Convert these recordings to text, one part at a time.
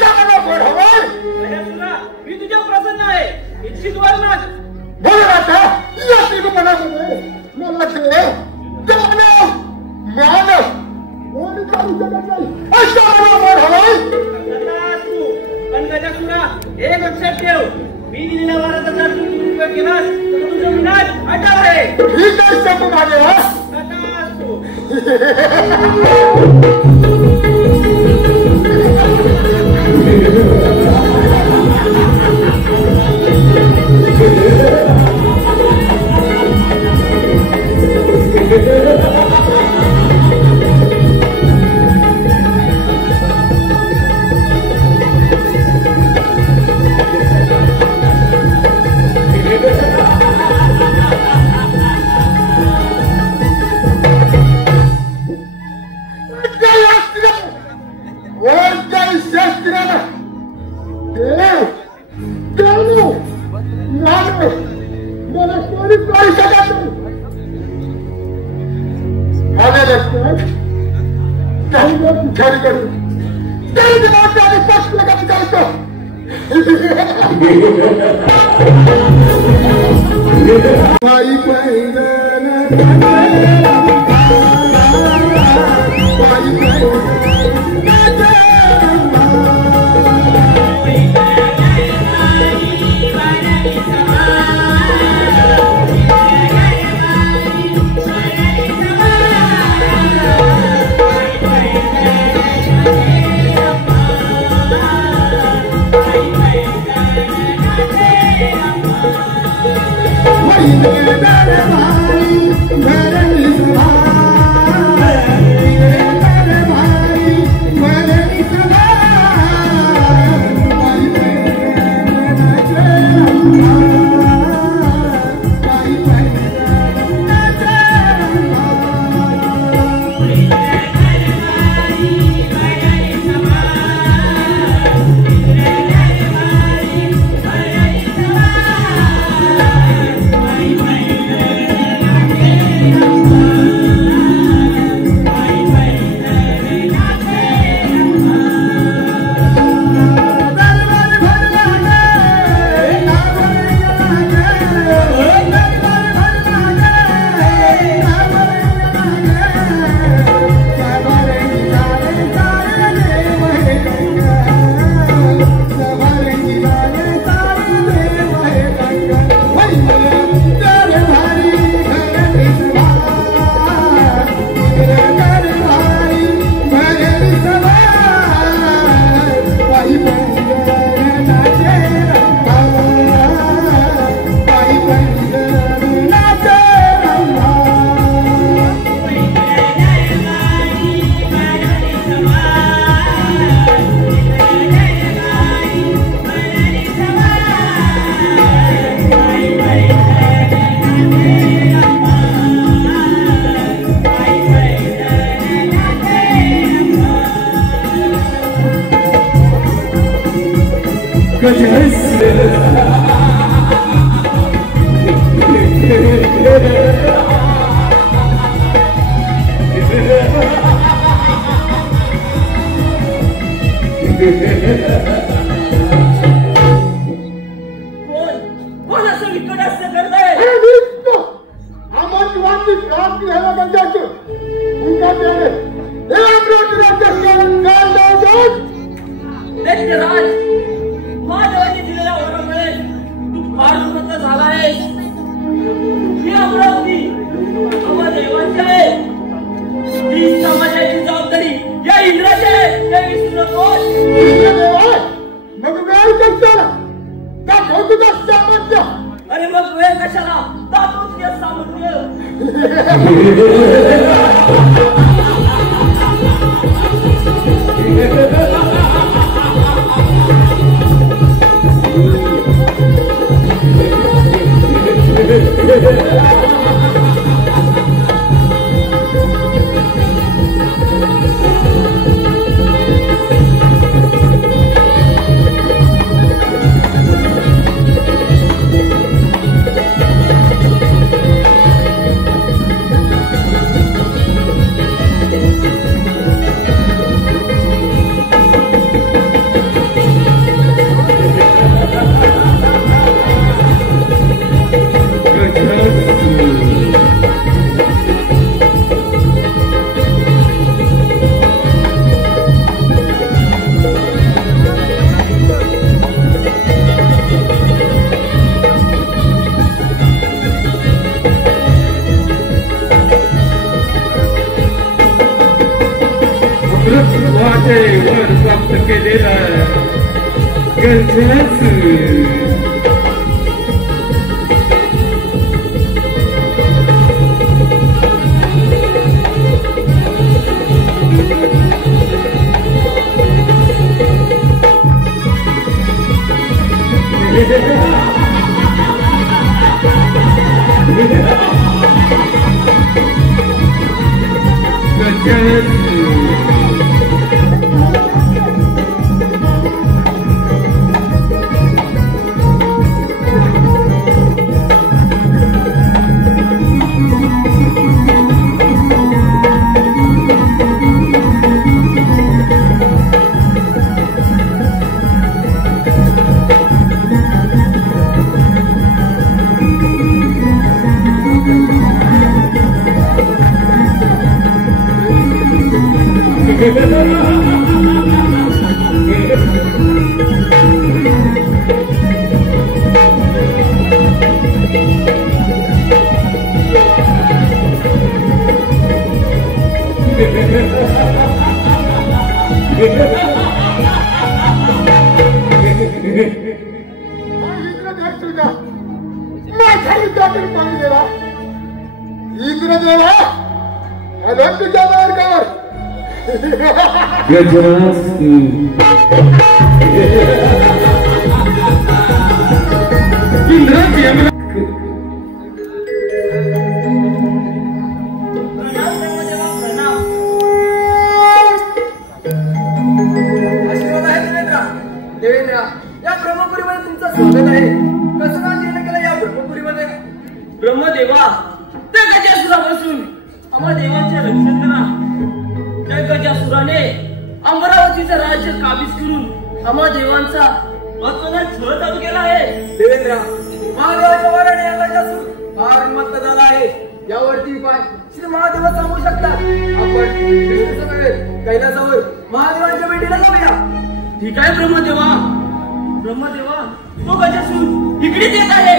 मला गोड हवंय. मी तुझ्या प्रसन्न आहे. इच्छित वर नाच. बोल आता या मनामध्ये मला ते मानव कोणी करू शकत नाही अशा मला गोड हवंय. पण गजासुरा एक लक्षात ठेव. मी दिलेल्या वाराचा जर तू दुरुपयोग केलास तर तुझं विनाश अटळ आहे. ठीक आहे सांगू माझे वाटेवर प्राप्त केलेला गरजेच ब्रह्मदेवा त्या गजासुरापासून आम्हा देवांचे रक्षण करा. त्या गजासुराने अमरावतीचं राज्य काबीज करून आम्हा देवांचा महत्वाचा छळ चालू केला आहे. देवेंद्र, महादेवाच्या वराने या गजासूर फार मस्त झाला आहे. यावरती उपाय श्री महादेव सांगू शकतात. आपण विष्णू समेत कैलासावर महादेवांच्या भेटीला जाऊया. ठीक आहे ब्रह्मदेवा. ब्रह्मदेवा, तो गजासूर इकडेच येत आहे.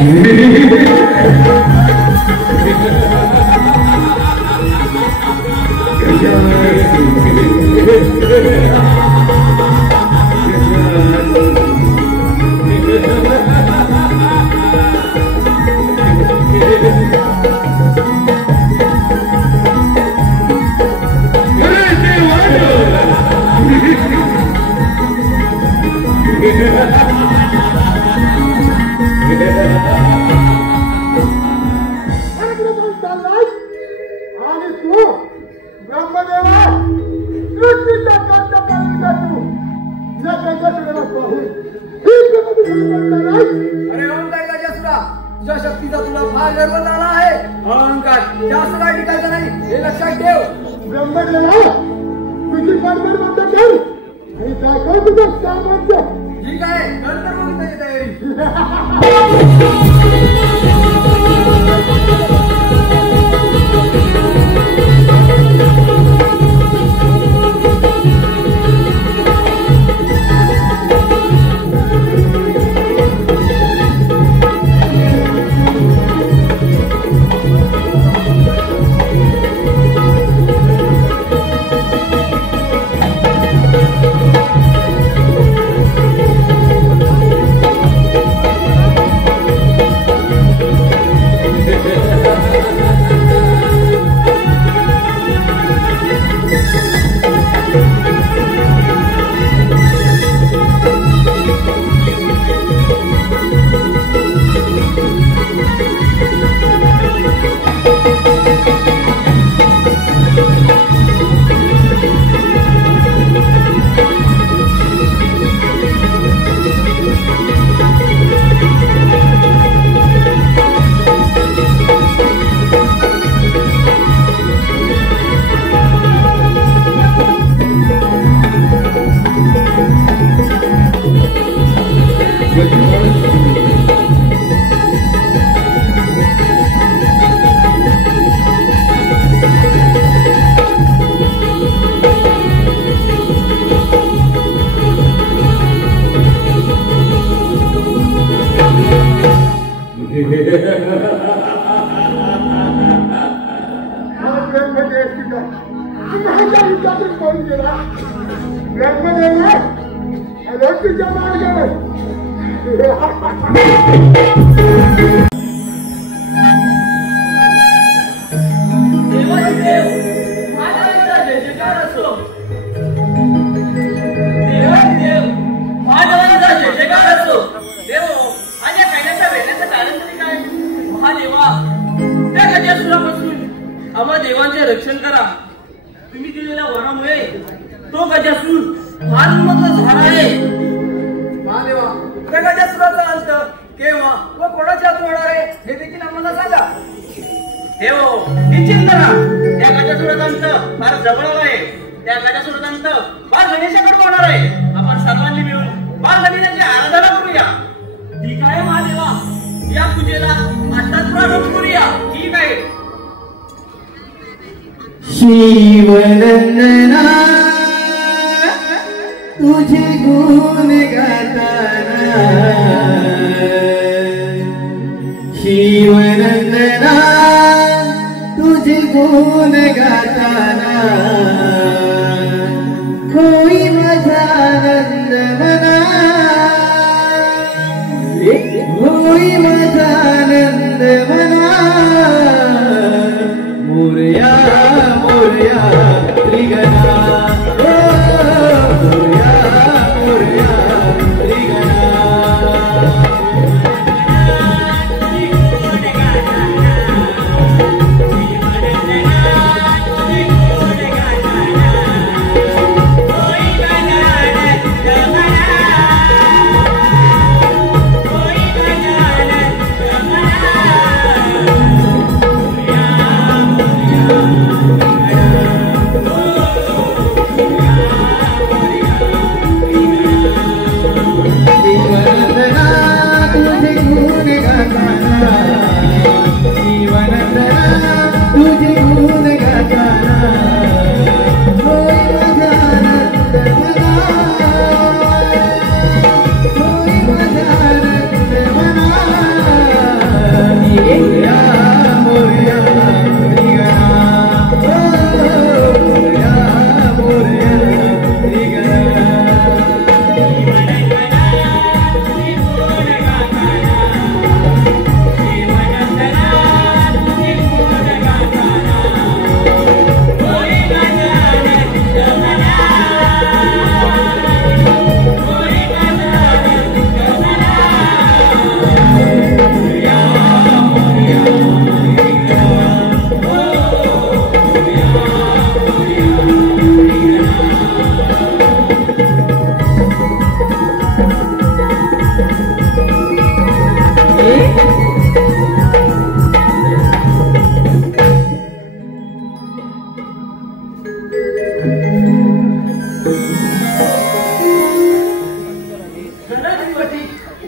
अरे ओंकार गजासुरा, तुझ्या शक्तीचा तुला फार गर्व झाला आहे. अहंकार जास्त काय टिकायचा नाही हे लक्षात ठेव. ब्रह्मदेवा, तुझी बडबड बंद कर आणि दाखव तुझं सामर्थ्य. ठीक आहे, नंतर मग त्याची तयारी. माझ्या विचारातून पळून गेला. ब्रह्मदेव आलो तुझ्या मार्गावर. देवादेव महादेवाचा जय जयकार असो. देवादेव महादेवाचा जय जयकार असो. देव आज या कैलासा भेटण्याचं कारण तरी काय? महादेवा त्या गजासुरापासून आम्हा देवांचे रक्षण करा. तुम्ही दिलेल्या वरामुळे तो गजासूर फार उन्मत्त झाला आहे. महादेवा त्या गजासुराचा अंत केव्हा व कोणाच्या हातून होणार आहे हे देखील आम्हाला सांगा. देव निश्चिंत राहा. त्या गजासुराचा अंत फार जवळ आहे. त्या गजासुराचा अंत फार गणेशाकडे होणार आहे. आपण सर्वांनी मिळून फार गणेशाची आराधना करूया. ठीक आहे महादेवा, या पूजेला आताच प्रारंभ करूया. ठीक आहे. शिवनंदना तुझे गुण गाताना, शिवनंदना तुझे गुण गाताना, होई माझा आनंद मना, होई माझा आनंद मना. मोरया मोरया त्रिगणा, मोरया मोरया त्रिगणा.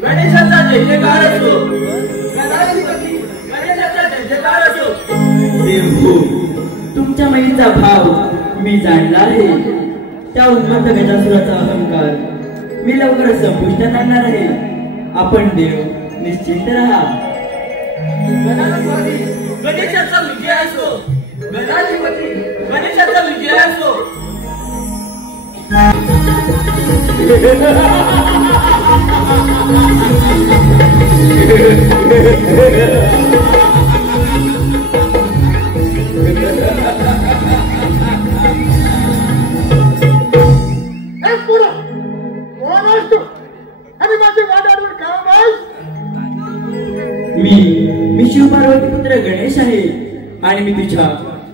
गणेशाचा जय जयकार असो. गणेशाचा जय जयकार असो. देव, तुमच्या महिचा भाव मी जाणला आहे. त्या उन्मत्त गजासुराचा अहंकार मी लवकरच संपुष्टात आणणार आहे. आपण देव निश्चिंत राहा. गणेशाचा विजय असो. गणाधिपती गणेशाचा विजय असो. मी शिवपार्वती पुत्र गणेश आहे आणि मी तुझ्या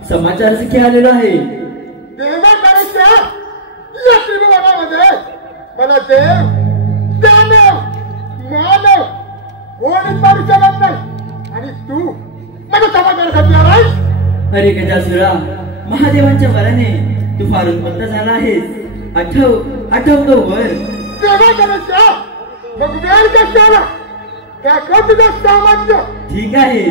समाचारासाठी आलेलो आहे. देवा गणेशा या त्रिभुवनामध्ये मला देव दानव मानव कोणीच मारू शकत नाही आणि तू मला समाचारासाठी आलास. अरे गजासुरा, महादेवांच्या वराने तू फार उन्मत्त झाला आहेस. आठवतो वर. देवा गणेशा मग वेळ कशाला दाखव तुझं सामर्थ्य. ठीक आहे.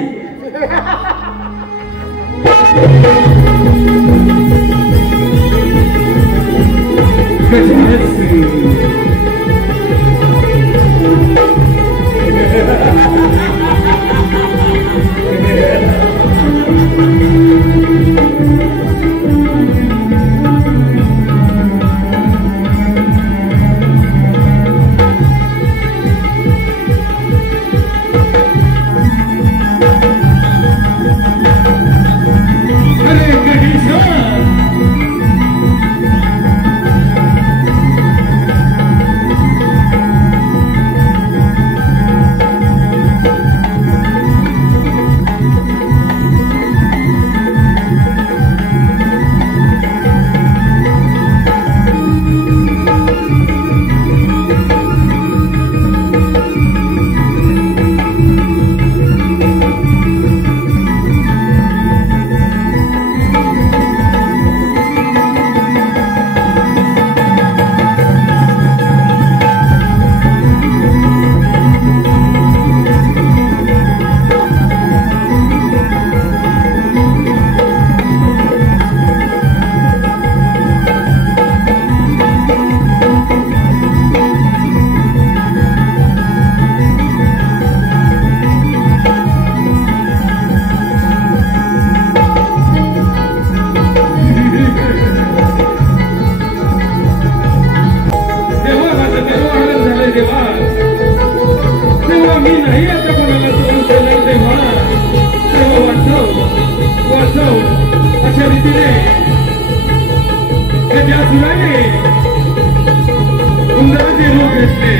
गजासुराने उंदराचे रूप घेतले.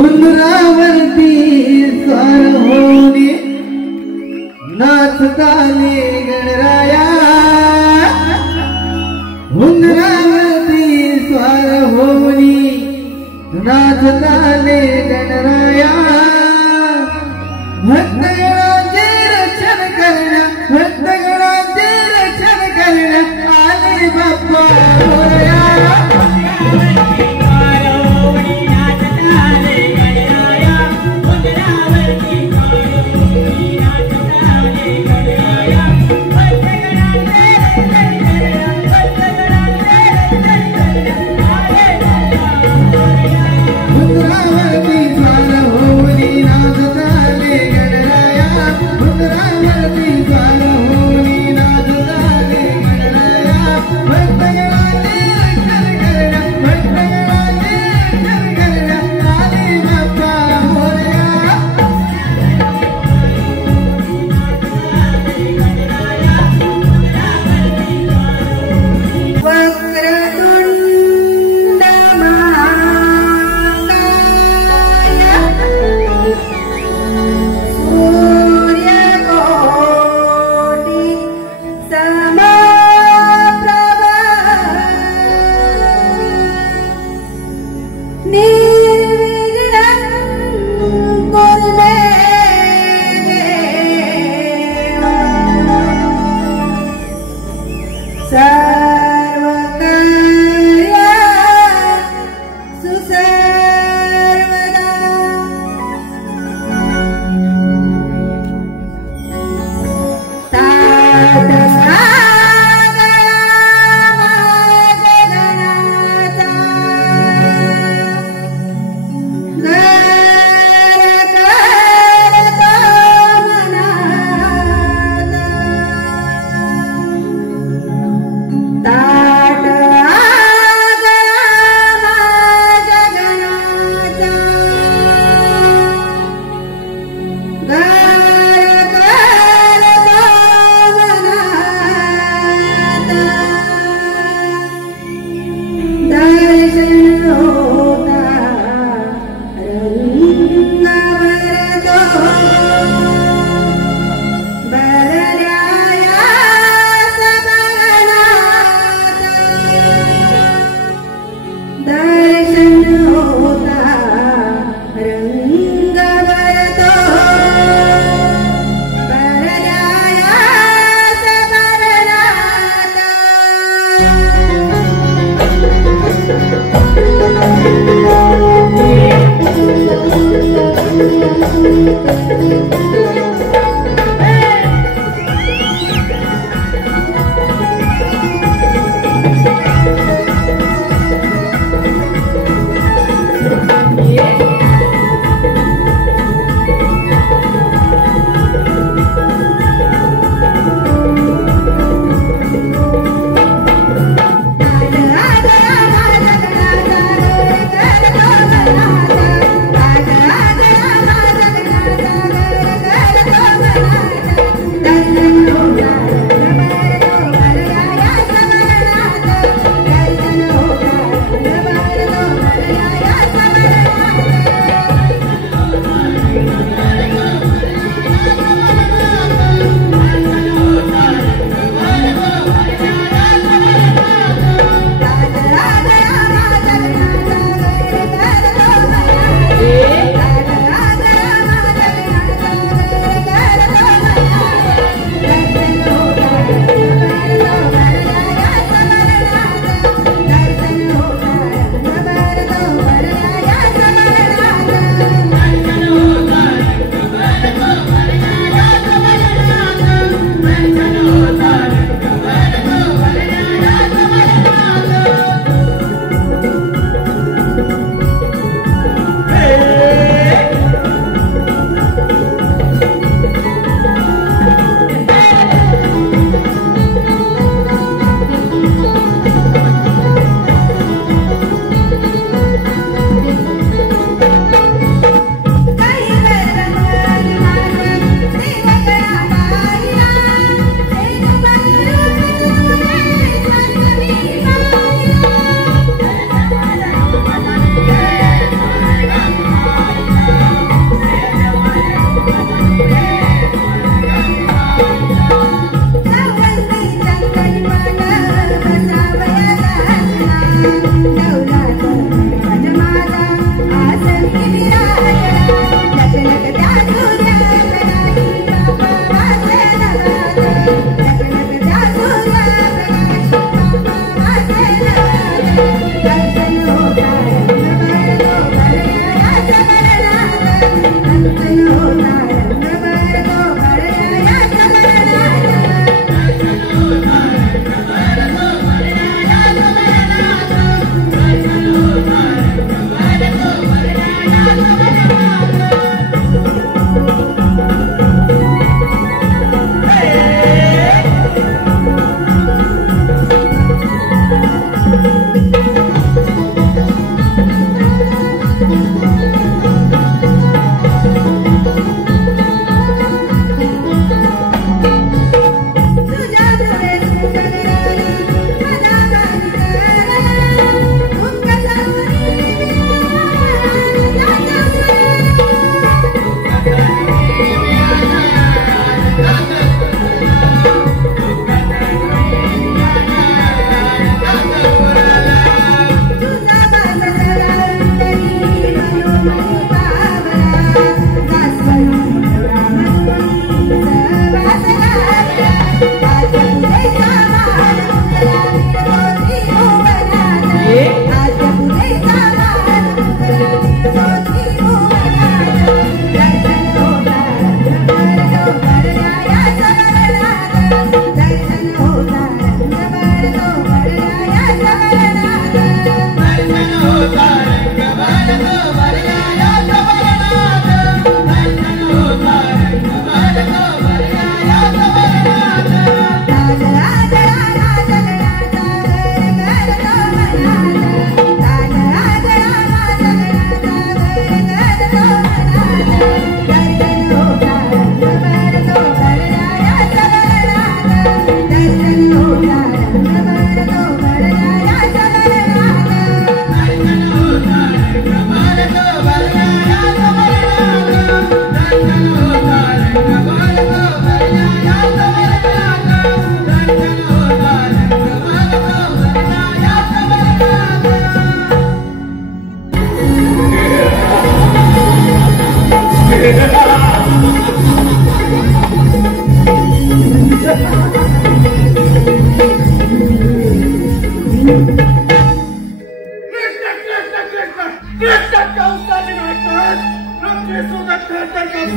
उंदरावरती स्वार होणे नाचताले गणराया. उंदरावरती स्वार होणी नाचताले गणराया. भक्तगणाचे रक्षण करण्या भक्तगणाचे रक्षण करण्या आले Bappa Morya. Da da da da da da da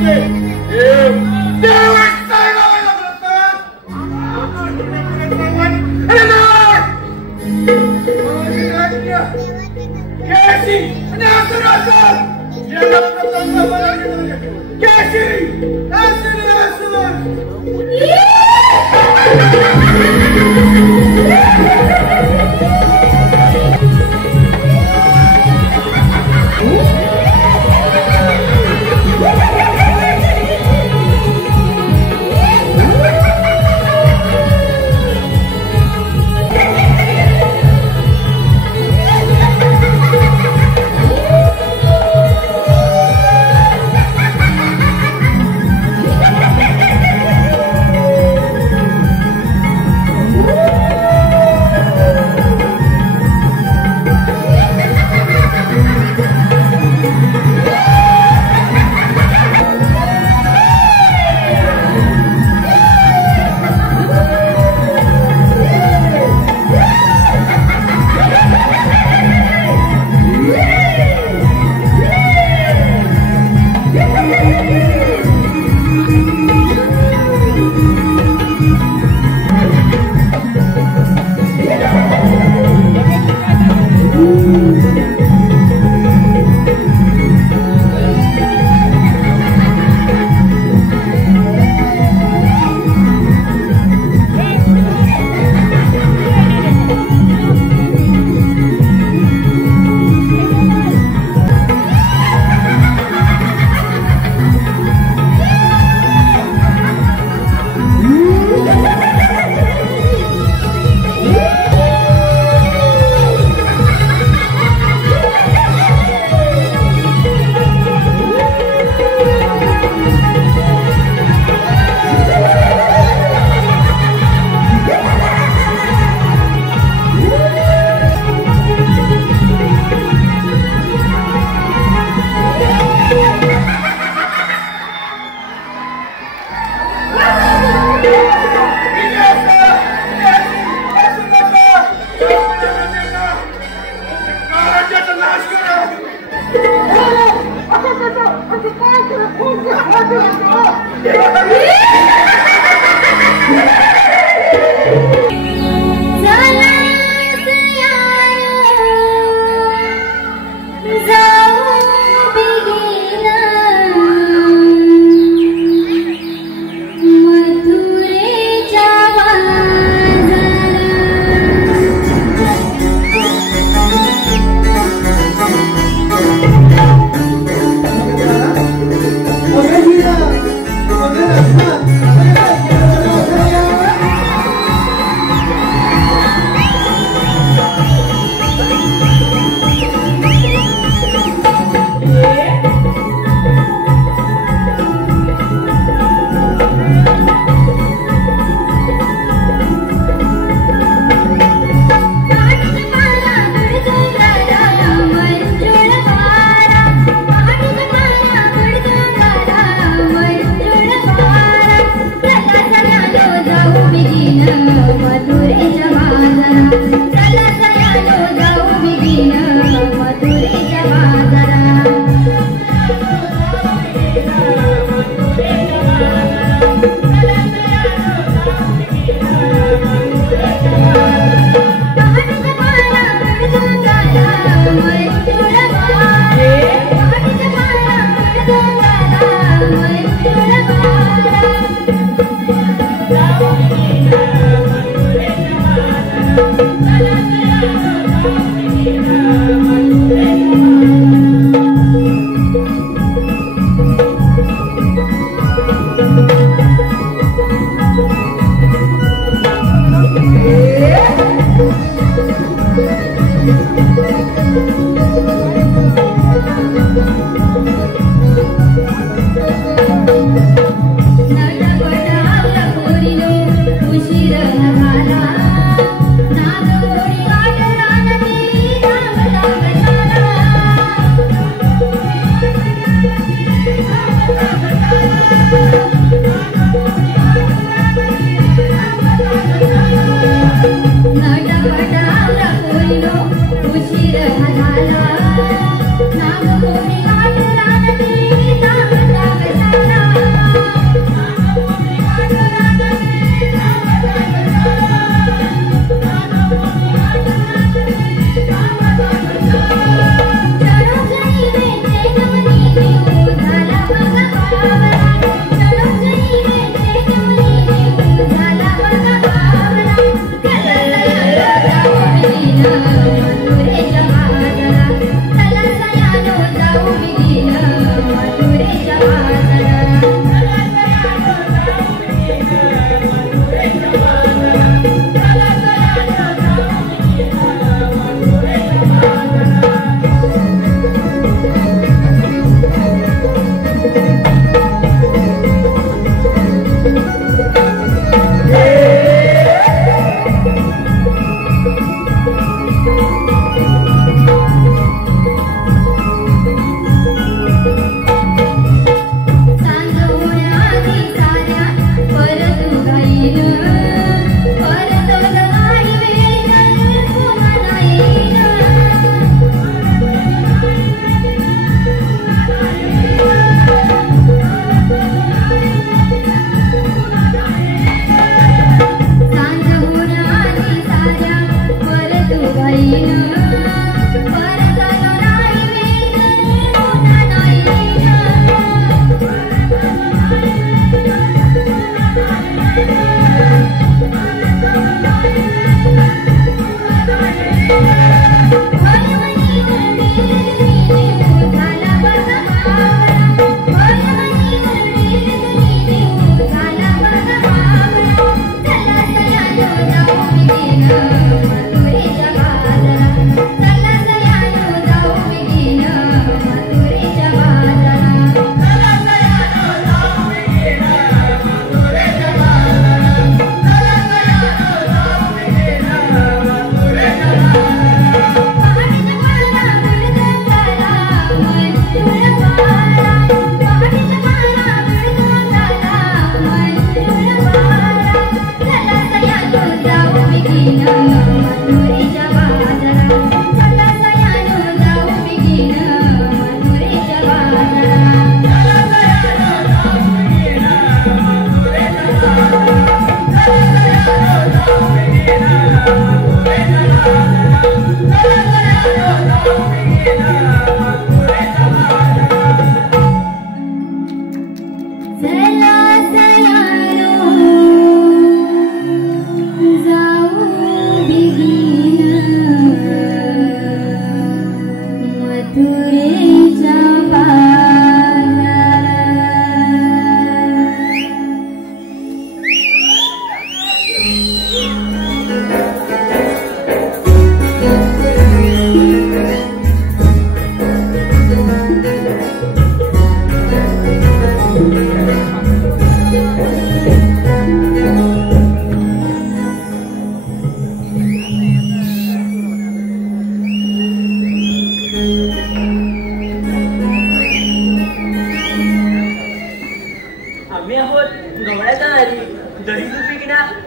ते देव काय लावायला बोलतात अरे नाही कॅशी आणि असुराचा याला प्रथम बोलायला कॅशी असुर उशीर झाला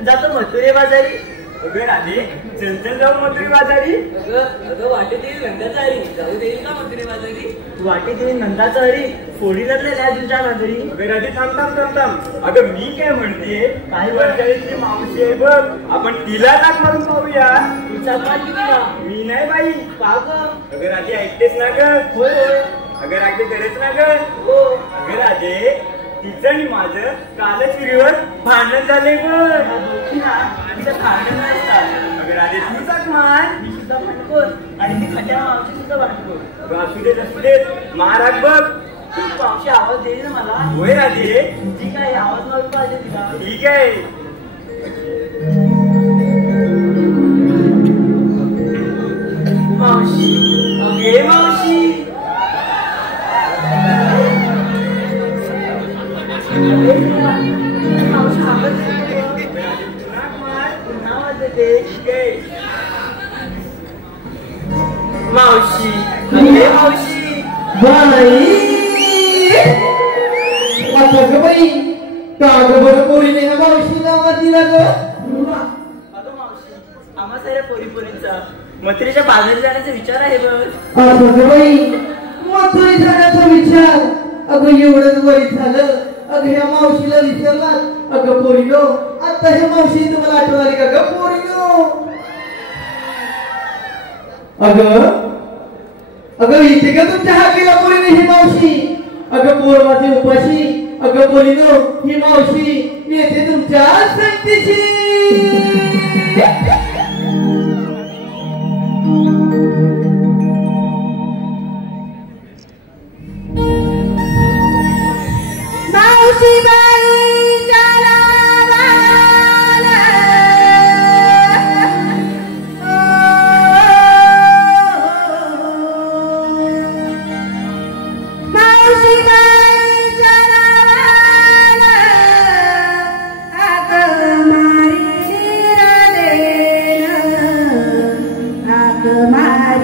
जातो मथुरे बाजारी. अगं राधे चल जाऊ मथुरे बाजारी. अगं वाटेत येईल नंदाचा हरी, जाऊ देईल का मथुरे बाजारी? वाटेत येईल नंदाचा हरी, फोडी लागलेल्या तुझ्या नजरी. अगं राधे थांब. अगं मी काय म्हणते, काही वर्षाची मावशी आहे बघ, आपण तिला टाक मारून पाहूया. तिचा पाठ कितीला? मी नाही बाई. का ग? अगं राधे ऐकतेस ना ग? होय होय. अगं राधे खरेच ना ग? हो. अगं राधे तिचं आणि माझं कालच विहिरीवर भांडण झालंय बघ. भांडण नसतात. अगं राधे तुझाच मान. मी सुद्धा भांडखोर आणि ती खट्या मावशी सुद्धा भांडखोर. अगं असू दे महाराज बघ. तू मावशी आवाज देईल ना मला? होय राधे. ठीक आहे, आवाज मारून पाहिजे तिला. ठीक आहे. मावशी, अगे मावशी. मावशी आवाज पुन्हा वाजते. मावशी, अगे मावशी. बाई आता ग बाई का ग बरं पोरीने ह्या मावशीला आवाज दिला ग? अगं मावशी, आम्हा साऱ्या पोरीपोरींचा मथुरेच्या बाजारी जाण्याचा विचार आहे बघ. आता ग बाई मथुरी जाण्याचा विचार. अगं एवढंच बरी झालं. अगं ह्या मावशीला विचारला. अगं पोरीनो, आता ह्या मावशी तुम्हाला आठवण आली का ग पोरीनो? अगं इथे का तुमच्या हाकेला पोरीने ही मावशी? अगं पोरवाची उपाशी. अगं पोरीनो, ही मावशी येते तुमच्या संगतीची. My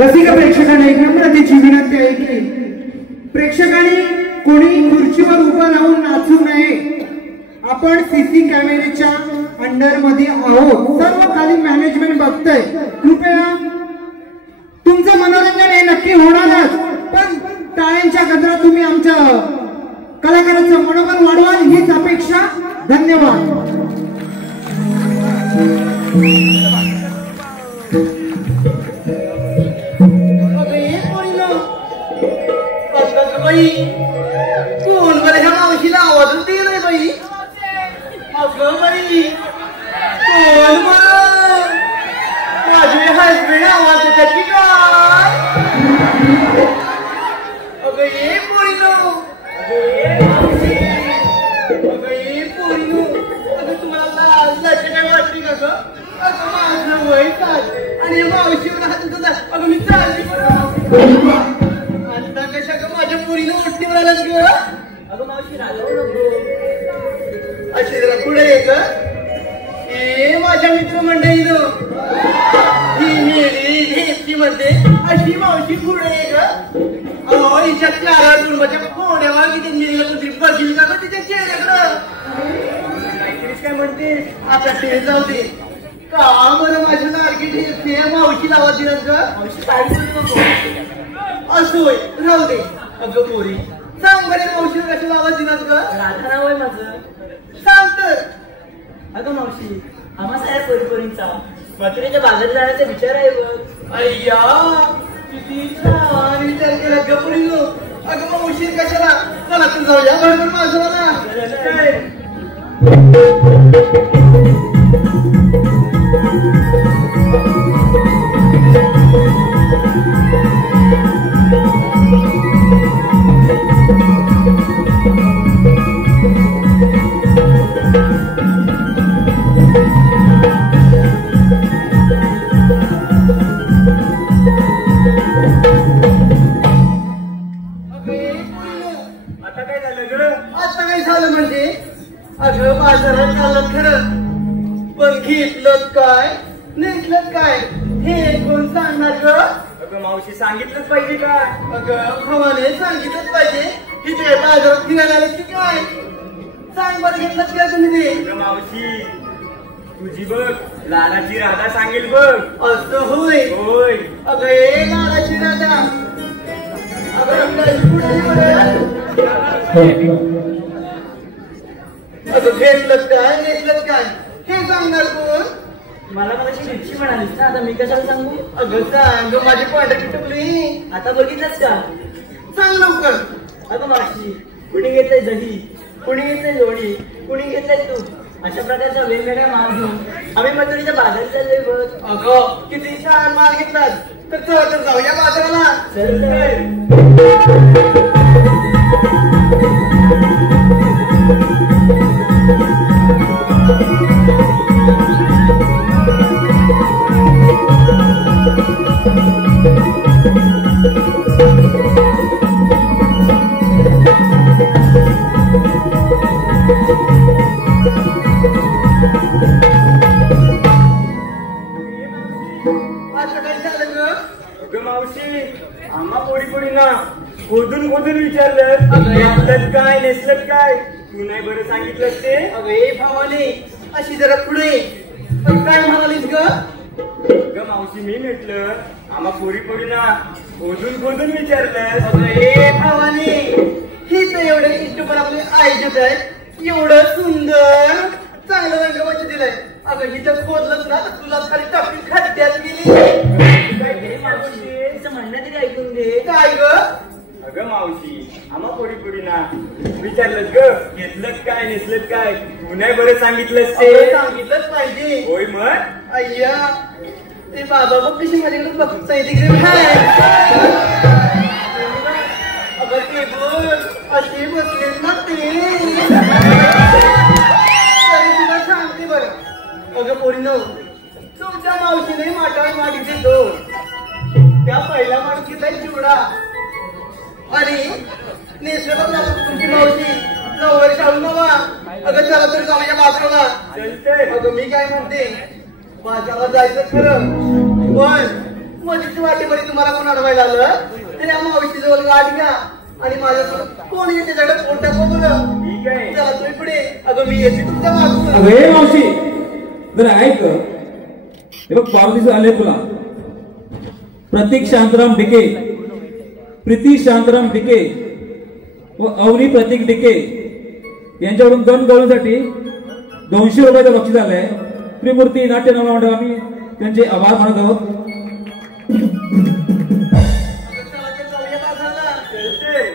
रसिक प्रेक्षकांना एक नम्रतेची विनंती आहे की प्रेक्षकांनी कोणी खुर्चीवर उभं राहून नाचू नये. आपण सीसी कॅमेरेच्या अंडर मध्ये आहोत. सर्व खाली मॅनेजमेंट बघतंय. कृपया तुमचं मनोरंजन हे नक्की होणारच, पण टाळ्यांच्या गजरात तुम्ही आमच्या कलाकारांचं मनोबल वाढवाल हीच अपेक्षा. धन्यवाद. कोण बरं ह्या मावशीला आवाजच दे नाही बाई. अगं बाई कोण बरं माझी हसबेंड आवाज देतात की काय. अगं माझ्या पोरीनं ओढणीवर आलास ग? अगं मावशी रागावू नको. अशी जरा पुढे ये ग. ए माझ्या मित्रमंडळीनं ही मेरी भेटती म्हणते अशी मावशी पुढे ये ग. अहो हिच्या क्लारा कुटुंबाच्या कोड्यावर किती मिळेल कुठली बघील का ग तिच्या चेहऱ्याकडं? काहीतरीच काय म्हणते आता ते जाऊ दे. का बरं माझ्या लाडकी ठेवते मावशीला आवाज दिलास ग? मावशी काय बोलू नको. असोय राहू दे. अगं पोरी सांग बरे मावशीला कशाला आवाज दिलास ग? राधा नाव आहे माझं. सांग तर. अगं मावशी आम्हा साऱ्या पोरीपोरींचा मथुरेच्या बाजारात जाण्याचा विचार आहे बघ. अय्या किती छान विचार केला ग पोरीनो. अगं मावशी कशाला? चला तू जाऊया बरोबर माझ्याला. आता काय झालं ग? आता काय झालं म्हणजे? अगं बाजारात आलं खरं पण घेतलं काय नेसलं काय हे कोण सांगणार ग? अगं मावशी सांगितलंच पाहिजे का? अगं भावाने सांगितलंच पाहिजे की ते बाजारात फिरायला आले की काय? सांग बरं घेतलं काय तुम्ही ते? अगं मावशी तुझी बघ लाडाची राधा सांगेल बघ. असं होय. होय. अगं ए लाडाची राधा अगं रंगाची कुठली बरं? अगं घेतलं काय नेसलं काय हे सांगणार कोण? मला मगाशी रिक्षी म्हणालीस ना आता मी कशाला सांगू. अगं सांग माझी पांढरी टुकली. आता बघितलंच का? सांग लवकर. अगं मावशी कुणी घेतलंय दही, कुणी घेतलंय लोणी, कुणी घेतलंय तूप, अशा प्रकारचा वेगवेगळ्या माल घेऊन आम्ही मथुरेच्या बाजारात चाललोय बघ. अगं किती छान माल घेतलास. तर चला तर जाऊया बाजाराला. चल तर. असं काय झालं ग? अगं मावशी आम्हा पोडी पोडीना खोदून खोदून विचारलं नेसलं काय नेसलं काय तू नाही बरं सांगितलंस ते. अगं ए भावाने अशी जरा पुढे पण काय म्हणालीस ग? अगं मावशी मी म्हटलं आम्हा पोरी पोडीना खोदून खोदून विचारलं. अगं ए भावाने ही तर एवढे इष्ट पण आपले आयोजक आहेत एवढं सुंदर चांगलं रंगवाची दिलंय. अगं हिचं खोदलंच ना तर तुला खाली टाकून खड्ड्यात गेली. काय घे मावशी तिचं म्हणणं तरी ऐकून घे. काय ग? अगं मावशी आम्हा पोडी पोडीना विचारलंस ग घेतलंच काय नेसलंच काय तू नाही बरं सांगितलंस ते. अगं सांगितलंच पाहिजे. होय मग. अय्या ते बाबा बघ कशी माझ्याकडे बघताय तिकडे. अगं ते बोल अशी बसले ना ते. तरी तुला सांगते बरं. अगं पोरीनो तुमच्या मावशीने माठावर मागितले दोन. त्या पहिल्या माणुकीचा चिवडा आणि नेसलं बघ ना तुमची मावशी नववारी शाळू नवा. अगं चला तर जाऊया बाजाराला. चलतंय. अगं मी काय म्हणते बाजाराला जायचं खरं पण मधीच वाटेमध्ये तुम्हाला कोण अडवायला आलं तर या मावशी जवळ गाडी घ्या आणि माझ्यासोबत कोणी त्याच्याकडे पोट टाकू बरं. ठीक आहे. चला तुम्ही पुढे. अगं मी येते तुमच्या मागून. अगं हे मावशी जरा ऐक. हे बघ पावतीस आले तुला. प्रतीक शांताराम डिके, प्रीती शांताराम डिके व अवनी प्रतीक डिके यांच्याकडून गण गवळीसाठी 200 रुपयाचं बक्षीस आलंय. त्रिमूर्ती नाट्य नवा मंडळ आम्ही त्यांचे आभार मानत आहोत. अगं चला तर जाऊया बाजाराला. चलतंय.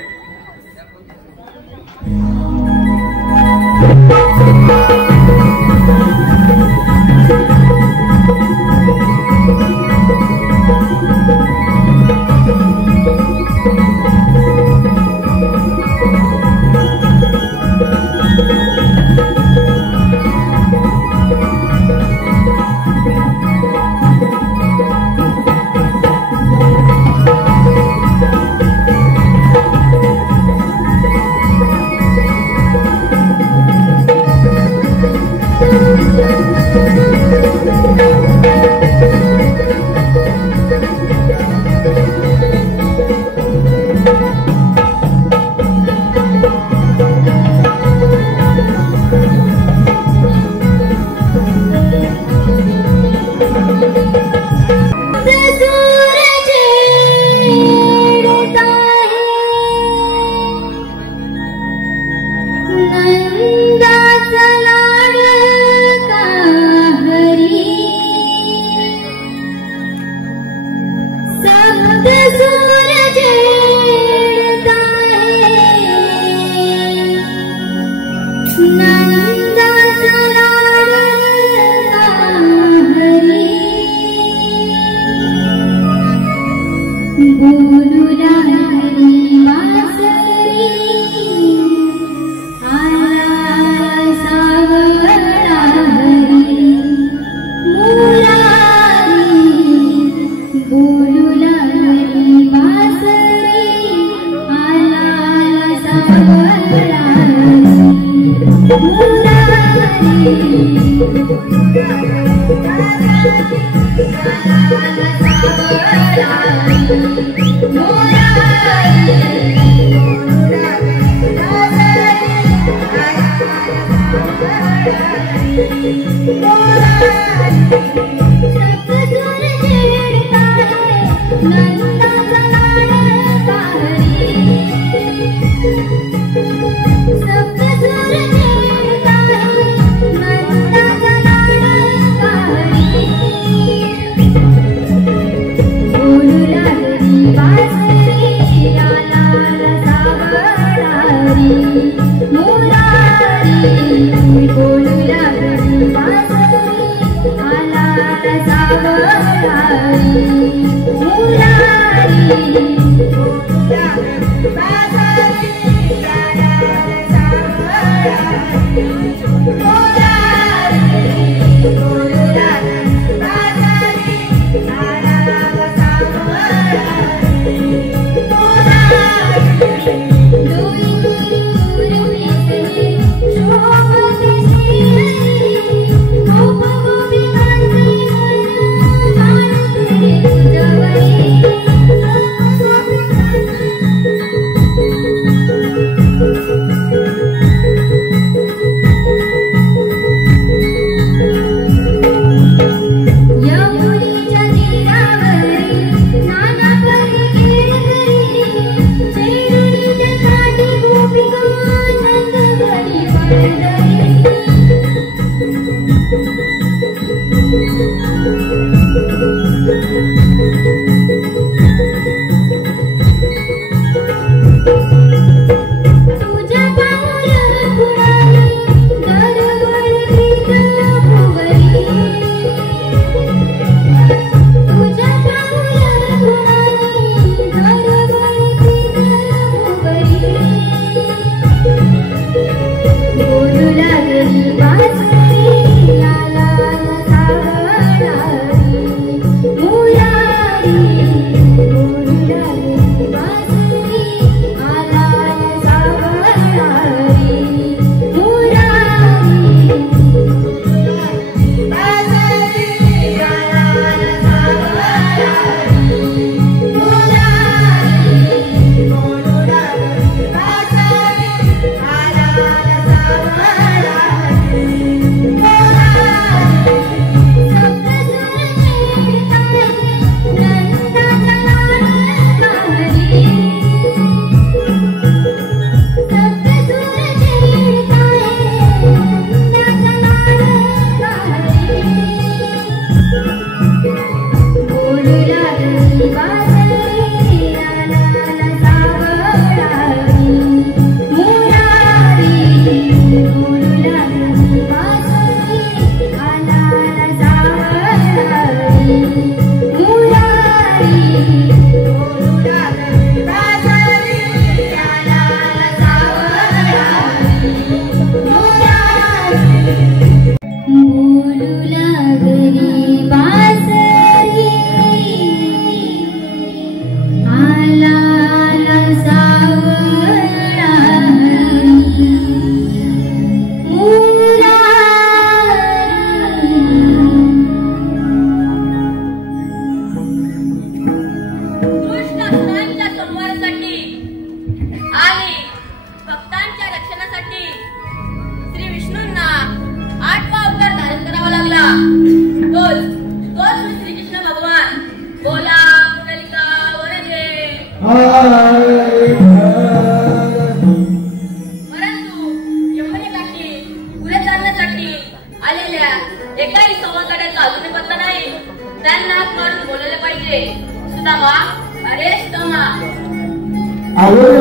Hare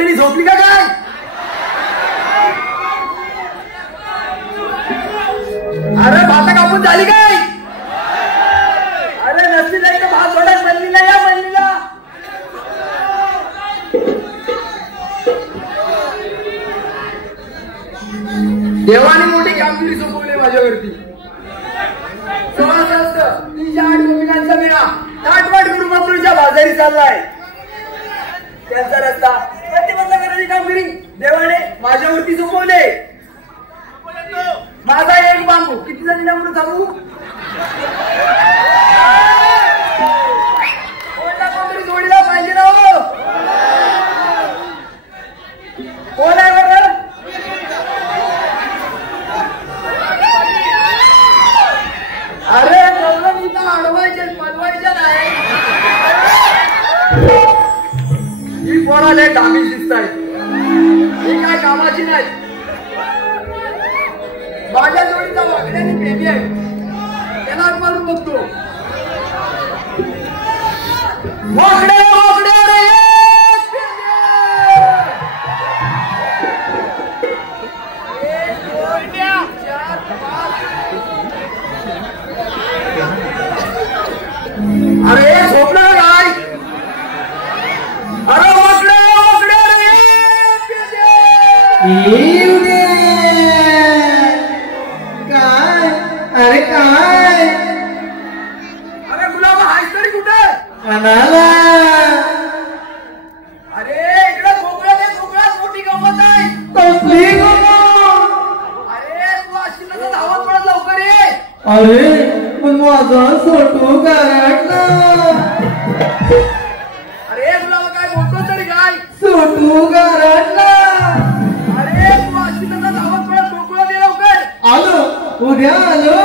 मंडळी झोपली का काय? अरे भाता कापून झाली काय? अरे नसली जाईल तर भात सोडाय मंडळीला या मंडळीला. देवाने मोठी कामगिरी सोपवली माझ्यावरती. 308 गोपिकांचा मेळा ताटवाट गुरुमातृच्या बाजारी चाललाय. त्यांचा रस्ता प्रतिबंध करण्याची कामगिरी देवाने माझ्यावरती सोपवले. माझा एक बांबू किती जणी म्हणून सांगू? कोणता कोणतरी जोडीला पाहिजे ना हो. कोण आहे बरं? अरे प्रॉब्लेम इथं अडवायचे पलवायचे नाही. ही पोराले डामी दिसत आहे. ही काय कामाची नाही. माझ्या जोडीचा वाकड्याने बेबी आहे. त्याला मारून बघतो. वाकड्या वाकड्या रे अरे झोपला काय? अरे वाकड्या वाकड्या रे काय? अरे काय? अरे गुलाबा हायस तरी कुठे? अनाला. अरे इकडे कोकळात मोठी गंमत आहे. कसली गंमत? अरे तू अशी नका धावत पडत लवकर ये. अरे पण माझा सोटू गारटला. अरे गुलाबा काय बोलतो तरी काय? सोटू गारटला. अरे तू अशी नका धावत पडत कोकळात ये लवकर. आलो उद्या आलो.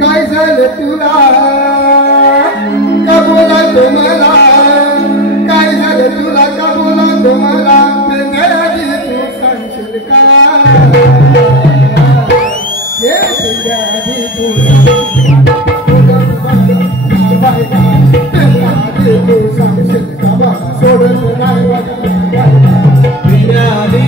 काय झालं तुला? का बोला तुम्हाला? काय झालं तुला? का बोला तुम्हाला? पेंगाडी तू सांगशील का? हे पेंगाडी तू पेंगाडी तू सांगशील का? बाबा सोडत नाही पेंगाडी.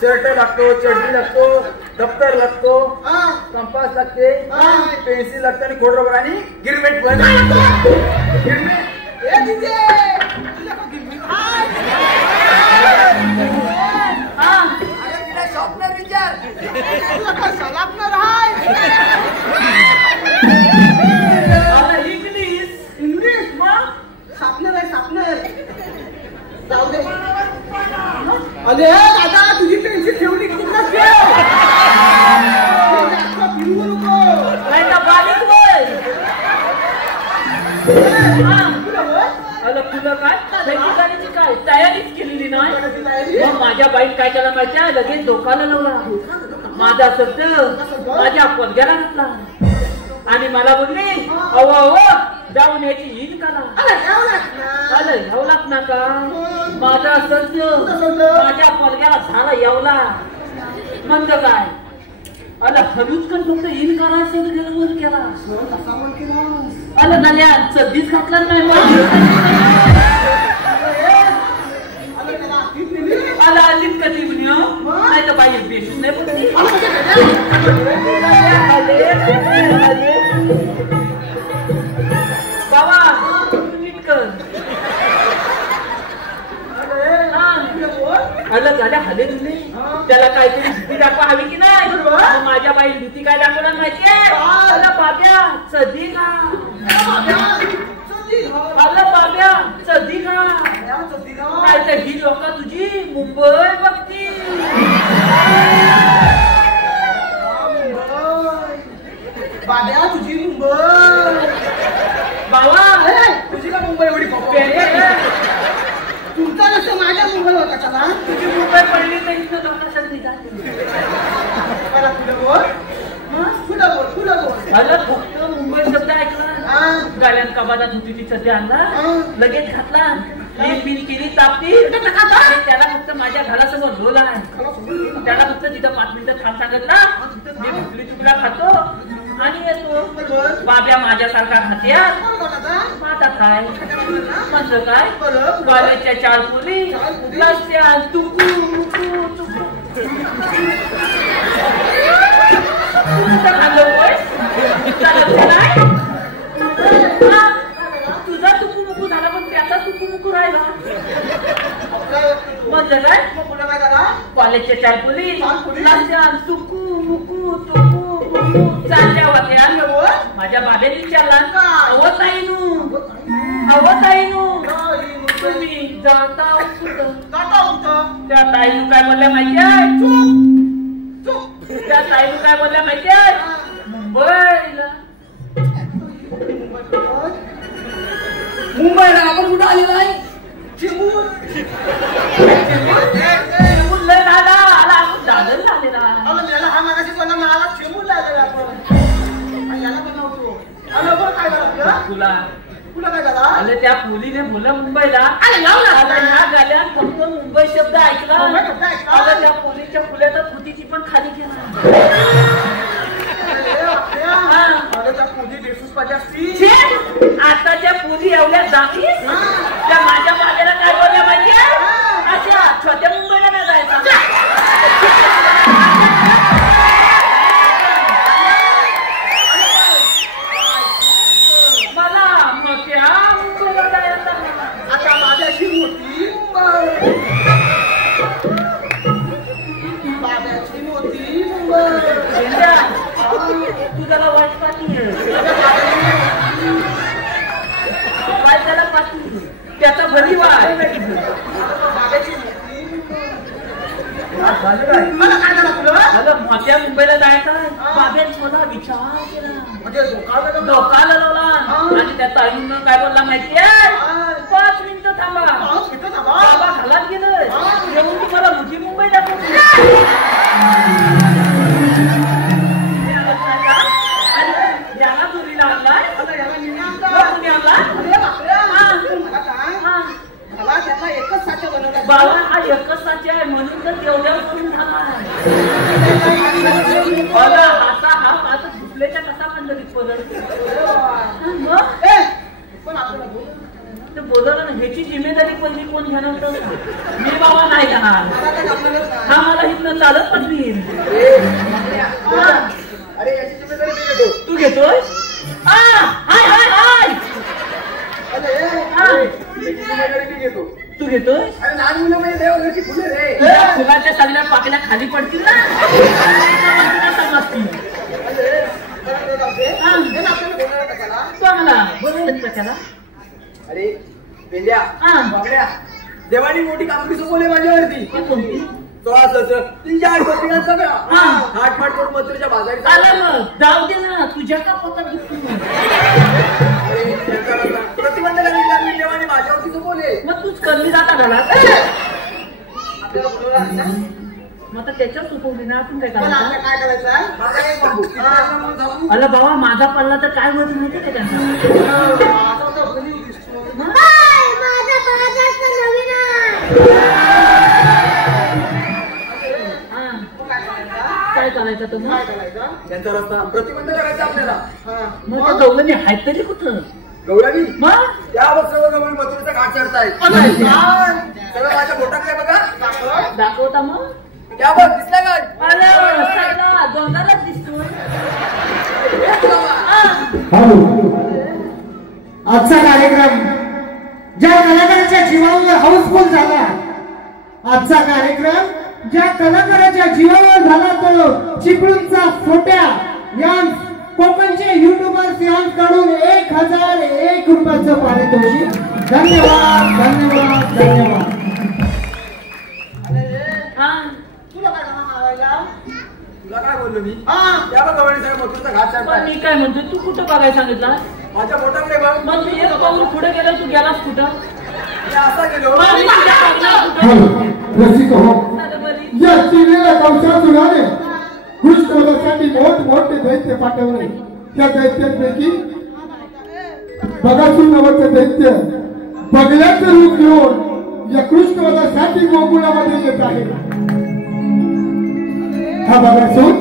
शर्ट लागतो, चड्डी लागतो, दप्तर लागतो, कंपास लागते, पेन्सिल लागते आणि खोड रबर आणि गिरमेट पण. शॉपनर विचार इंग्लिश मग शापनर आहे शापनर. जाऊ दे. अरे दादा तुझी पेन्सिल ठेवली कुठला फिरवू नको. तुला काय त्याची गाडीची काय तयारीच केलेली नाही. माझ्या बाईक काय केला माहिती लगेच धोकाला लावला. माझा शब्द माझ्या पोरग्याला घातला आणि मला बोलली अव जाऊन याची येईन का ना आलं येवलाच ना का माझा शब्द माझ्या पोरग्याला झाला येवला म्हणतो काय अला हवीच कन फक्त येईन करायचं तर त्याला बोल केला आलं नाल्या चड्डीच घातला नाही आला आलीच कधी म्हणे नाही तर बाई बेशूच नाही बोलती बाबा नीट कर आलं झाल्या हले तुले त्याला काहीतरी भीती दाखवा हवी की नाही माझ्या बाई भीती काय दाखवणार माहितीये आला बाब्या चधी का आलं बाब्या चधी का काय तर ही लोक तुझी मुंबई बघती बाब्या तुझी मुंबई बाबा तुझी का मुंबई एवढी तुमचा लक्ष माझ्या मुंबई होता चला तुझी मुंबई पडली तर इथं लोकांसाठी फक्त मुंबई शब्द ऐकला गाड्यात कबादात होती ती सध्या आणला लगेच घातला बिल केली तापती त्याला फक्त माझ्या घरासमोर झोल आहे त्याला फक्त तिथं 5 मिनिटं थांब सांगितला मी भुकली चुकला खातो आणि येतो बाब्या माझ्यासारखा खात्या आता काय म्हणलं काय बाब्याच्या 4 पोरी रस्त्यात तुकू तुझा तुकू झाला पण त्याचा तुकू राहिला म्हणलं काय कॉलेजच्या 4 पोरी रस्त्यात तुकू चालल्या होत्या माझ्या बाबेने विचारला ताईनू तुम्ही जाता त्या ताईनू काय बोलल्या माहितीये त्या ताईनू काय बोलल्या माहितीये मुंबईला आपण कुठं आलेलो आहे चिमून लय झाला आला आपण दादर झालेला हा मागाशी कोणा मला चिमून लागला आपण याला बनवतो तुला काय झाला अरे त्या मुलीने बोललं मुंबईला ह्या गाड्यात फक्त मुंबई शब्द ऐकला अगं त्या पोलीच्या फुल्यातच होती ती पण खाली गेला आताच्या पुरी एवढ्या जागी त्या माझ्या बागेला काय बोलल्या माहितीये अच्छा छोट्या मुंबईला नाही जायचं मला मोठ्या मुंबईला जायचं आता माझ्याची मोठी बाब्याची मोठी तू त्याला वाईट पाठी त्याला पाठी त्याचा भरी वाय मोठ्या मुंबईला जायचं बाबेन मला विचार केला डोकाला लावला आणि त्या ताईनं काय बोलला माहितीये 5 मिनिटं थांबा बाबा घालात गेलं येऊन तुम्हाला मोठी मुंबई दाखवली याला तुरी लागलाय एकच साचा बनवला बाबा हा एकच साचा आहे म्हणून तर तेवढ्या करून झाला हा आता झुपल्याच्या कसा खंडरीत पडत पण आपल्याला ते बोलवलं ना ह्याची जिम्मेदारी पहिली कोण घेणार तर मी बाबा नाही घेणार हा मला इथनं चालत पण मी अरे याची जिम्मेदारी मी घेतो तू घेतोय हाय हाय हाय जिम्मेदारी मी घेतो तू घेतोय अरे लहान मुलं म्हणजे देवाची फुले रे फुलाच्या सगळ्या पाकल्या खाली पडतील ना समजतील चांगला बोलवलं कशाला अरे पेंड्या बागड्या देवानी मोठी कामगिरी सोपवली माझ्यावरती कोणती तो असं 3-4 पत्रिकांचा सगळा हाटफाट करून मथुरेच्या बाजारी आलं मग जाऊ दे ना तुझ्या का पत्ता प्रतिबंध करण्याची देवानी माझ्यावरती सोपवले मग तूच कमी जाता घरात आपल्याला बोलवलं मग आता त्याच्याच उपयोगी आपण काय पण आता करायचं? काय करायचं? माझा एक बाबू किती वेळा म्हणून सांगू? अरे बाबा माझा पडला तर काय होत माहिती का त्यांना? माझा तर बनी दिसतो. माझा बाजारचा नवीन हा, काय करायचं? काय करायचं तुम्ही? काय करायचं? त्यांचा रस्ता प्रतिबंध करायचा आपल्याला. हा. मग त्या गवळणी आहेत तरी कुठं? गवळणी मग त्या बघ सर्व गवळणी मथुरेचा घाट चढतायत. सगळं माझ्या बोटाकडे बघा. दाखवता मग? त्या बघ दिसला काय? अरे रस्त्याला दोनालाच दिसतो. आजचा कार्यक्रम ज्या कलाकाराच्या जीवावर हाऊसफुल झाला, आजचा कार्यक्रम ज्या कलाकाराच्या जीवावर झाला तो चिपळूणचा छोट्या यांस कोकणचे युट्यूबर्स यांकडून 1001 रुपयाचं पारितोषिक. धन्यवाद धन्यवाद धन्यवाद. हा, तुला काय करणार मारायला? तुला काय बोललो मी? हा. त्या बघ गवळणी सगळं मथुरेचा घाट पण चढताय. मी काय म्हणतो, तू कुठं बघायला सांगितलं? माझ्या बोटाकडे बघ. मग तू एक पाऊल पुढे गेला, तू गेलास कुठं? मी असा गेलो. मग मी तुझ्या पावलावर कुठं? रसिक हो, झालं बरी. या चिरलेल्या कंसासुराने कृष्णवधासाठी मोठमोठे दैत्य पाठवले. त्या दैत्यांपैकी बगासूर नावाचं दैत्य बगल्याचं रूप घेऊन या कृष्णवधासाठी गोकुळामध्ये येत आहे. हा बगासूर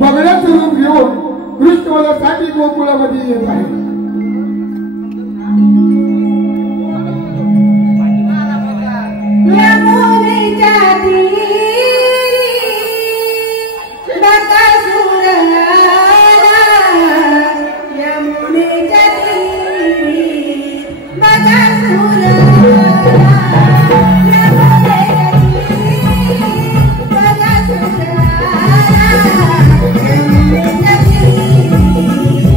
बगल्याचं रूप घेऊन कृष्णवधासाठी गोकुळामध्ये येत आहे. यमुनेच्या तीरी बकासूर आला, यमुनेच्या तीरी बकासूर आला, यमुनेच्या तीरी बकासूर आला, यमुनेच्या तीरी बकासूर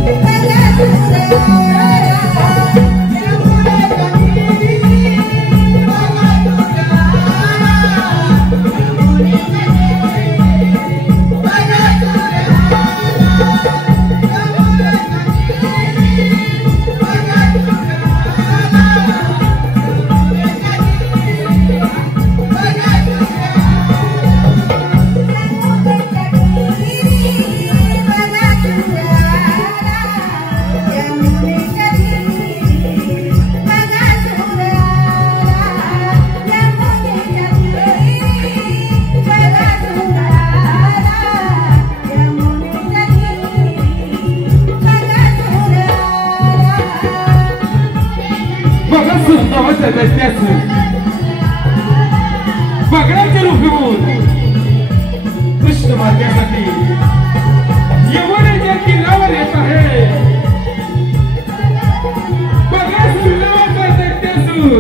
बगड्याचे रूप घेऊन कृष्ण मार्गासाठी यमुनेच्या किनाऱ्यावर येत आहे. बगासूर नावाचा दैत्यासूर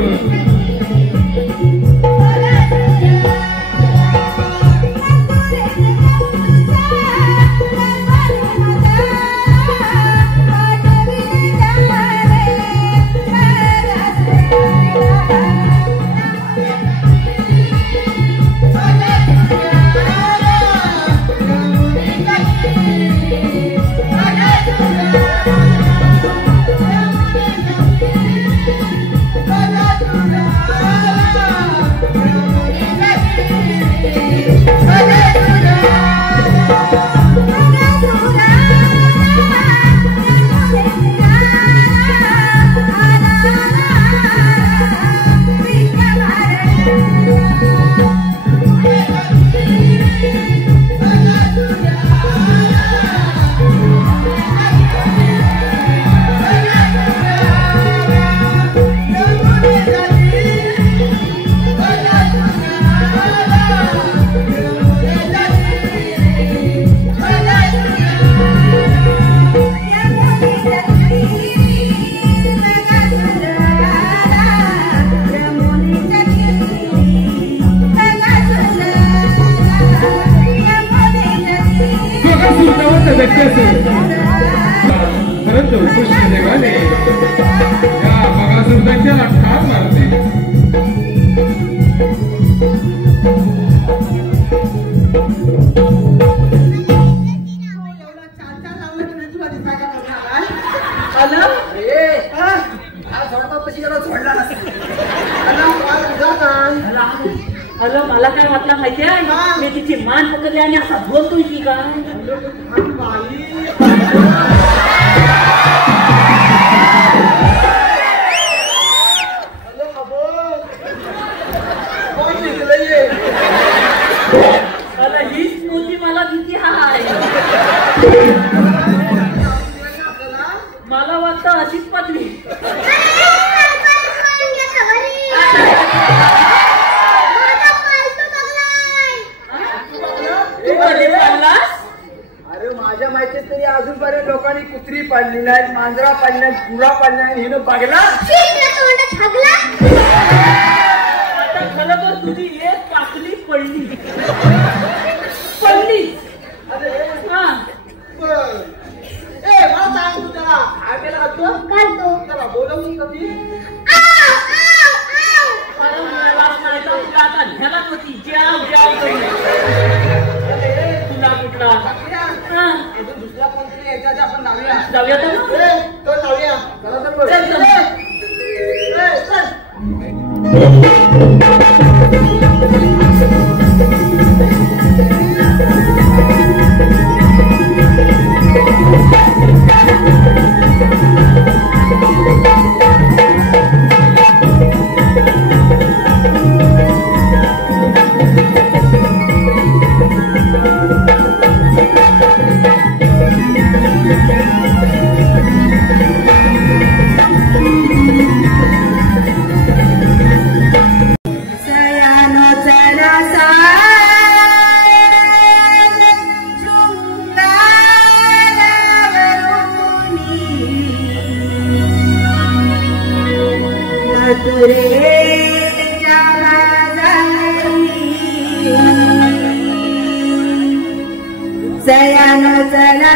परंतु कृष्णदेवाने या बगासूर दैत्याला ठार मारले. मला काय वाटलं माहितीये, मी तिची मान पकडले आणि असा बोलतोय की काय मला हीच मोठी मला भीती हाय मला वाटतं अशीच पदवी अरे माझ्या माहितीत तरी अजूनपर्यंत लोकांनी कुत्री पाळली नाही मांजरा पाळली नाही गुरा पाळली नाही हे बघला आता खरं तर तुझी एक पाकली पडली पडली हा मला सांग तू त्याला काय केला त्याला बोलवून कधी आता ध्यानात होती जाव जाव तुला कुठला दुसरा कोणतरी यायच्या आपण लावूया जाऊया तर तो लावूया चल सयानो चला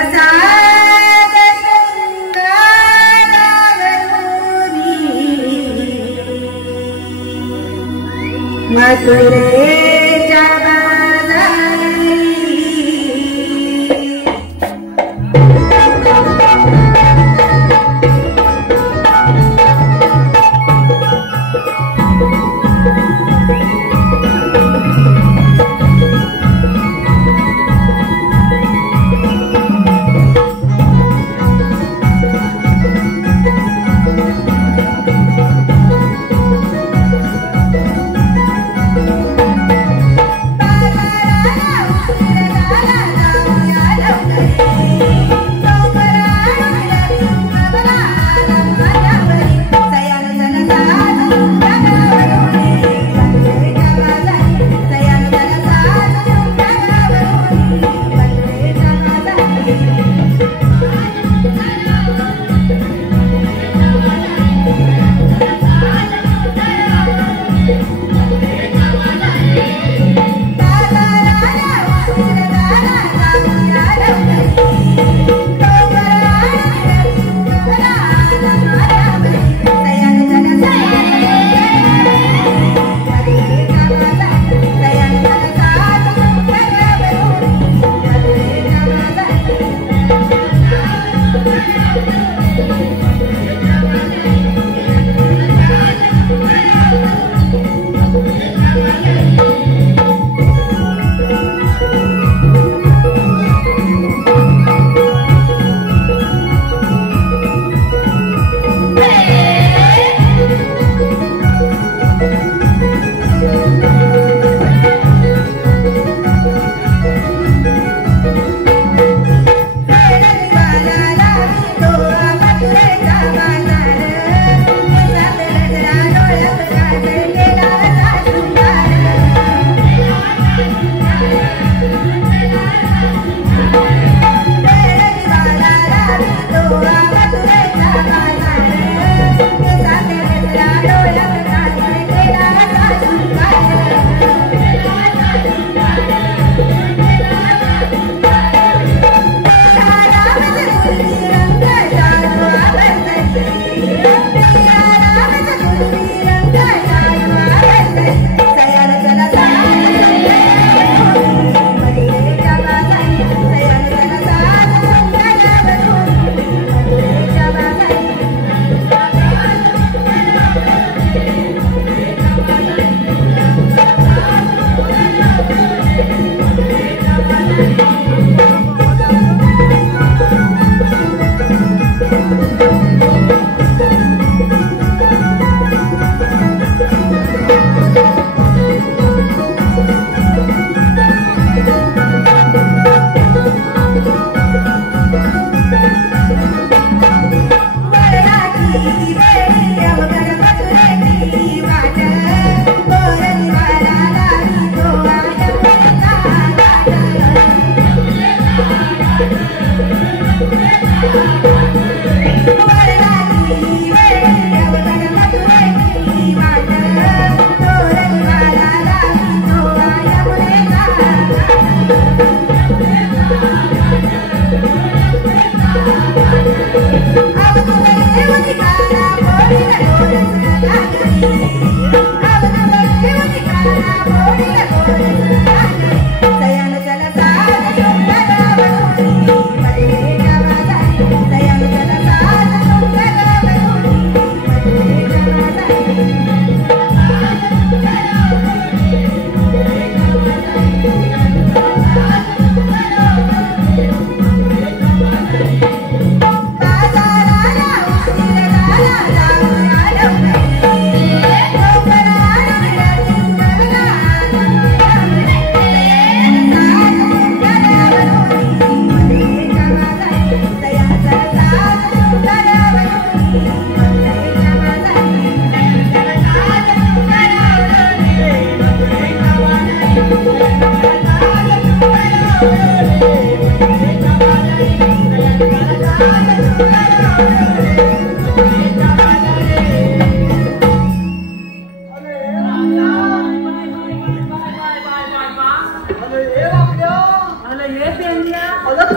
मथुरेच्या बाजारी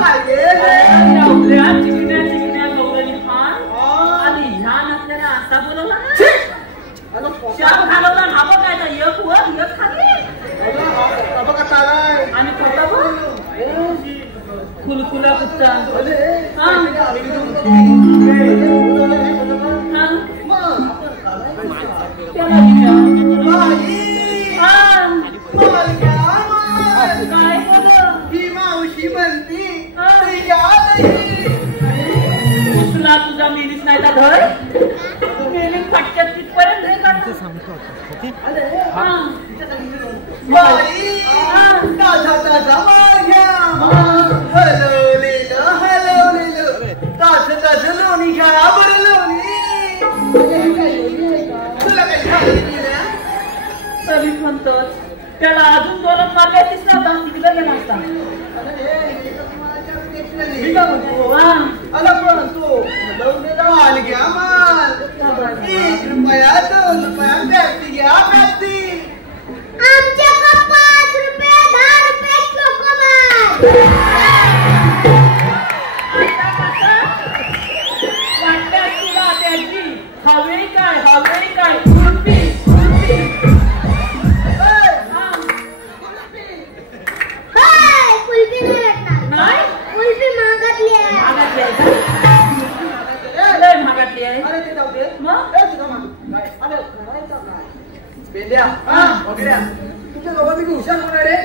एवढ्या चिकण्या गौरवी खान आणि ह्या नसल्याला असा बोलवला ना शाप घालवला ना बघ काय एक वर एक खाली आणि खोटा बोल कुलकुला कुत्ता मावशी म्हणती तुला तुझा मेलीच नाही का घर मेली फटक्यात तिथपर्यंत रे हलवलेलं तास लोणी घ्या बरं लोणी तुला काय तरी म्हणतोच त्याला अजून दोन मार्ग तिसरा तास तिकडे गेला असता पण तो माल घ्या माल 1 रुपया 2 रुपया व्यक्ती घ्या व्यक्ती आमच्या 5 रुपये 10 रुपये चोकोबार वाटतं तुला त्याची हवे काय कुल्फी नाही कुल्फी महागातली आहे अरे ते जाऊ दे मग अरे करायचा काय बेंद्या वगैरे तुझ्या दोघांनी हुशार होणार रे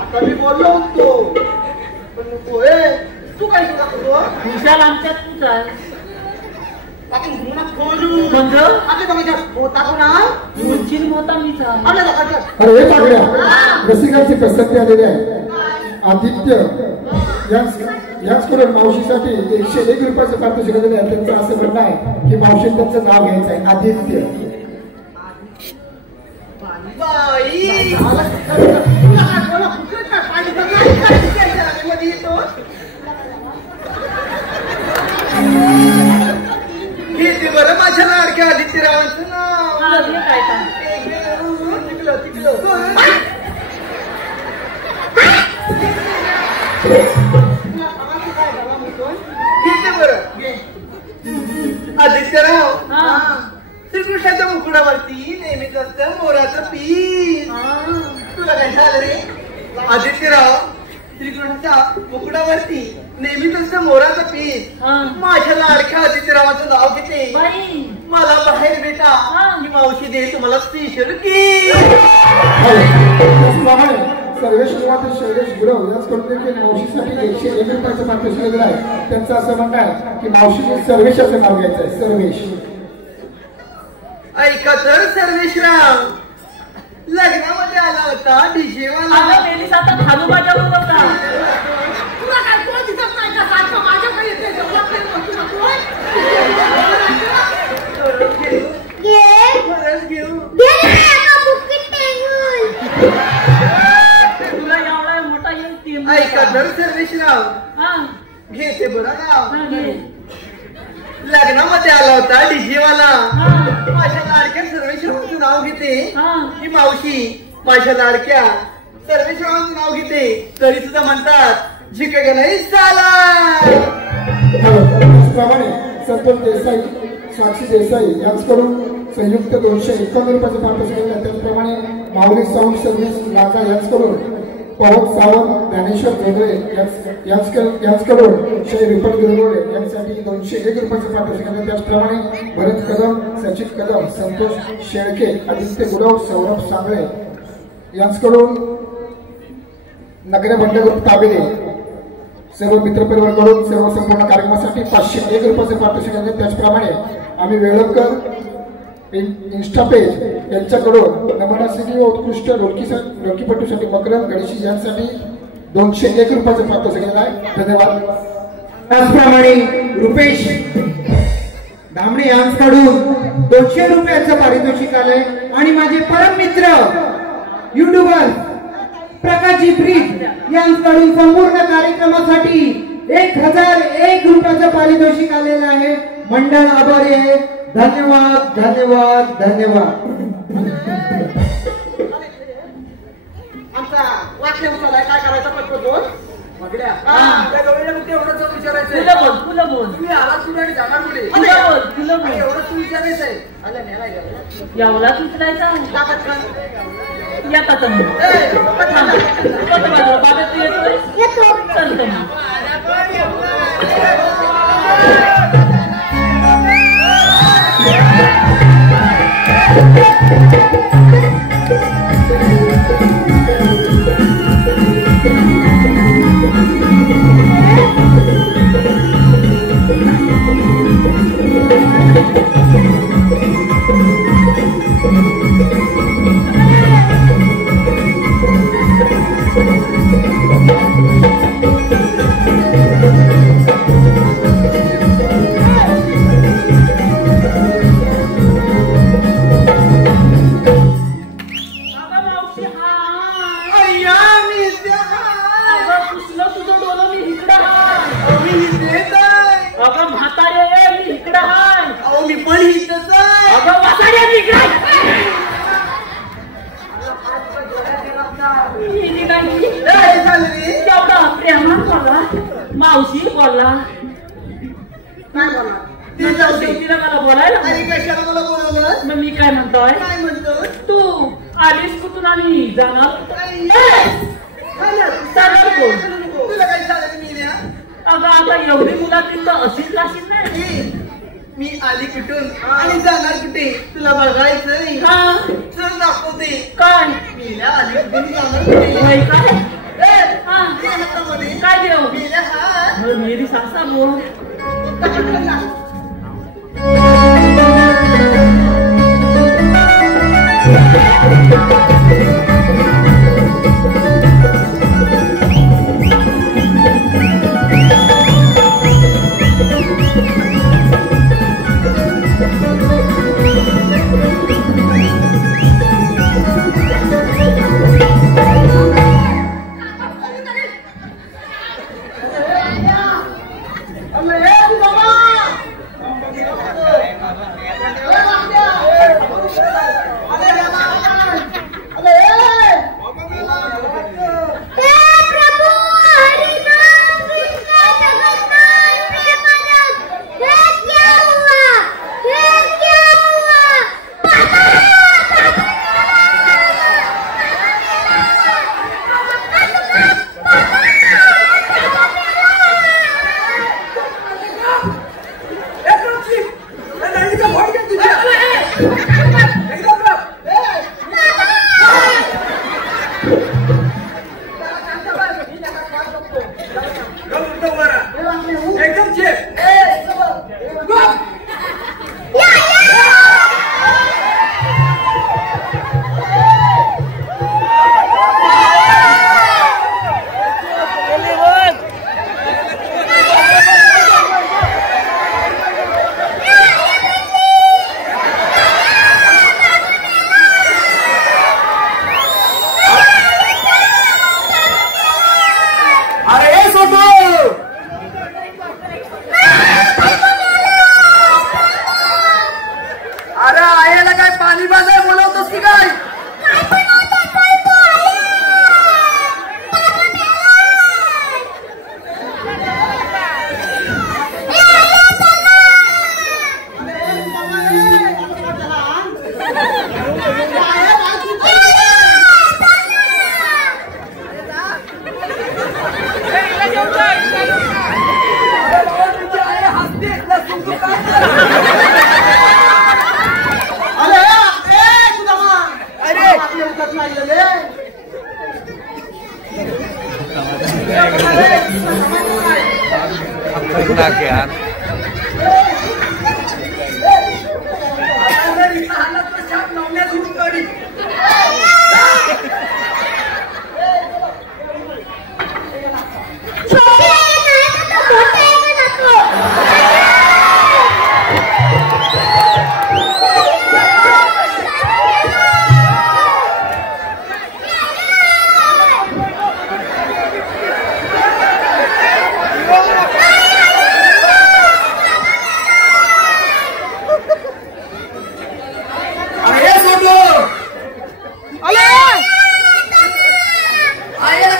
आता मी बोललो होतो पण नको तू काय सुद्धा करतो हुशार आमच्यात तूच आहे अरे हे पाकड्या रसिकांची प्रसिद्धी आलेली आहे. आदित्य याचकडून मावशीसाठी 101 रुपयाचं पारितोषिक दिले आहे. त्यांचं असं म्हणणं आहे की मावशी त्यांचं नाव घ्यायचं आहे आदित्य. बरं माझ्या लाडक्या आदित्यरावांचं नाव काय आदित्यराव श्रीकृष्णाच्या मुकुडावरती नेहमीच असतं मोराचं पीस. तुला काय झालं रे आदित्यराव? श्रीकृष्णाच्या मुकुडावरती नेहमीच असतं मोराचं पीस. माझ्या लाडक्या आदित्यरावाचं नाव घेते. मला बाहेर बेटा ही मावशी दे तुम्हाला स्पेशल की सर्वेश शैलेश गुरव याचकडून देखील मावशीसाठी 101 रुपयाचं पारितोषिक दिलं आहे. त्यांचं असं म्हणणं आहे की मावशीने सर्वेशाचं नाव घ्यायचं आहे. सर्वेश. ऐका तर सर्वेशराव, लग्नामध्ये आला होता डीजे वाला. खानोबाच्या बरोबर तुला काय कोण दिसत नाही का? सारखं माझ्याकडे येते घेऊ तुला एवढा मोठा येईल. ऐका तर सर्वेशराव, घेते बरं नाव. लग्नामध्ये आला होता डीजे वाला. माझ्या लाडक्या सर्वेशरावांचं नाव घेते ही मावशी. माझ्या लाडक्या सर्वेशरावांचं नाव घेते तरी सुद्धा म्हणतात झिके नाही साला. त्याचप्रमाणे संतोष देसाई साक्षी देसाई यांच्याकडून संयुक्त 251 रुपयाचं पारितोषिक दिलं आहे. त्याचप्रमाणे माऊली साऊंड सर्व्हिस लाका यांच्याकडून पवन सावंत ज्ञानेश्वर जोगळे यांच्याकडून श्री विपट गिरगोळे यांच्यासाठी 201 रुपयाचं पारितोषिक दिलं. त्याचप्रमाणे भरत कदम, सचित कदम, संतोष शेळके, आदित्य गुरव, सौरभ सांगळे यांच्याकडून नगरे बंडग्रुप ताबेले सर्व मित्रपरिवाराकडून सर्व संपूर्ण कार्यक्रमासाठी 501 रुपयाचे पारितोषिक दिले. त्याचप्रमाणे आम्ही वेळकर इंस्टा पेज यांच्याकडून नमनासिनी उत्कृष्ट ढोलकीपटूसाठी मकरंद गणेशी यांसाठी 201 रुपयाचं पारितोषिक दिलं आहे. धन्यवाद. त्याचप्रमाणे रुपेश दामणे यांच्याकडून 200 रुपयाचं पारितोषिक आलंय. आणि माझे परम मित्र युट्यूबर प्रकाशजी ब्रिज यांच्याकडून संपूर्ण कार्यक्रमासाठी 1001 रुपयाचं पारितोषिक आलेलं आहे. मंडळ आभारी आहे. धन्यवाद धन्यवाद धन्यवाद. आमचा ठेव चलाय काय करायचं पटपट बोल. मागड्या हा. त्या गवळीला फक्त एवढंच विचारायचंय. तुला बोल तुला बोल तुम्ही आला कुठे आणि जाणार कुठे? तुला बोल तुला बोल एवढंच तू विचारायचंय. आलं नेलाय का? एवढा उचलायचा का पटकन? या का तुम्ही ए, पटकन. बाबा तू येतोय येतो. चलतो मी. मावशी बोलला काय बोला? तिला मला बोलायला अरे कशाला मला बोलवलं? मग मी काय म्हणतोय काय म्हणतो? तू आलीस कुठून आणि जाणार जाणार कोण तुला काय झालं मी द्या? अगं आता एवढी मुलातील तर अशीच राशील नाही मी आली कुठून आणि जाणार कुठे तुला बघायचंय. हा चल दाखवते. काय मील्या आली कुठे जाणार कुठे? नाही काय हा दे हातामध्ये. काय देऊ मील्या हात. मेरी सासा बोल एकदम चेक. अरे आयला काय पाणी बांधाय बोलवतोस की काय? आयला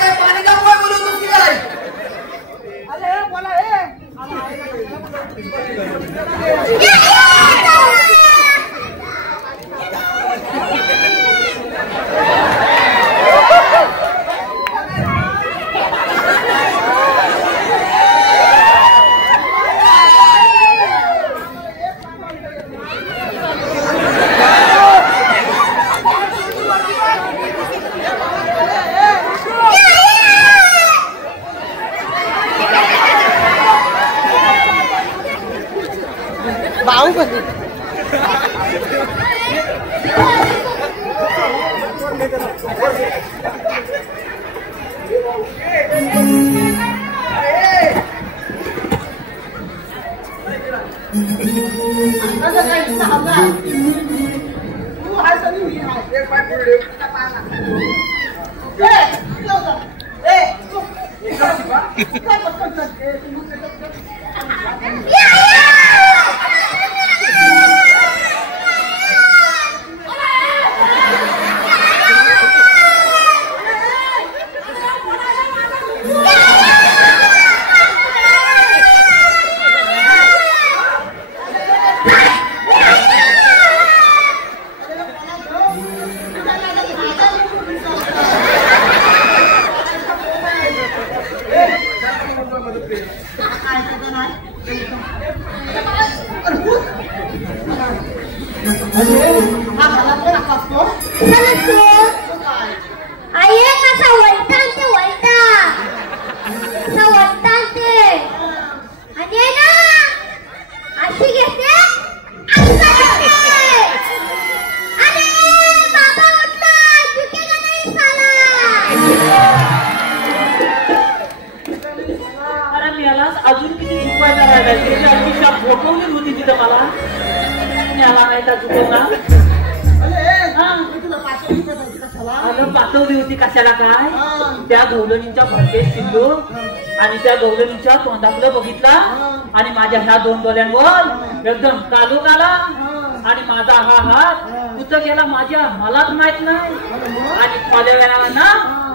अजून किती झुकवायला राहिला झोपवली होती तिथं मला न्याला नाही का झुकवला पाठवली होती कशाला काय त्या गवलनीच्या भरतेत शिंदो आणि त्या गवलनीच्या तोंडाकडे बघितला आणि माझ्या ह्या दोन डोळ्यांवर एकदम कालून आला आणि माझा हा हात कुठं गेला मलाच माहित नाही आणि थोड्या वेळाला ना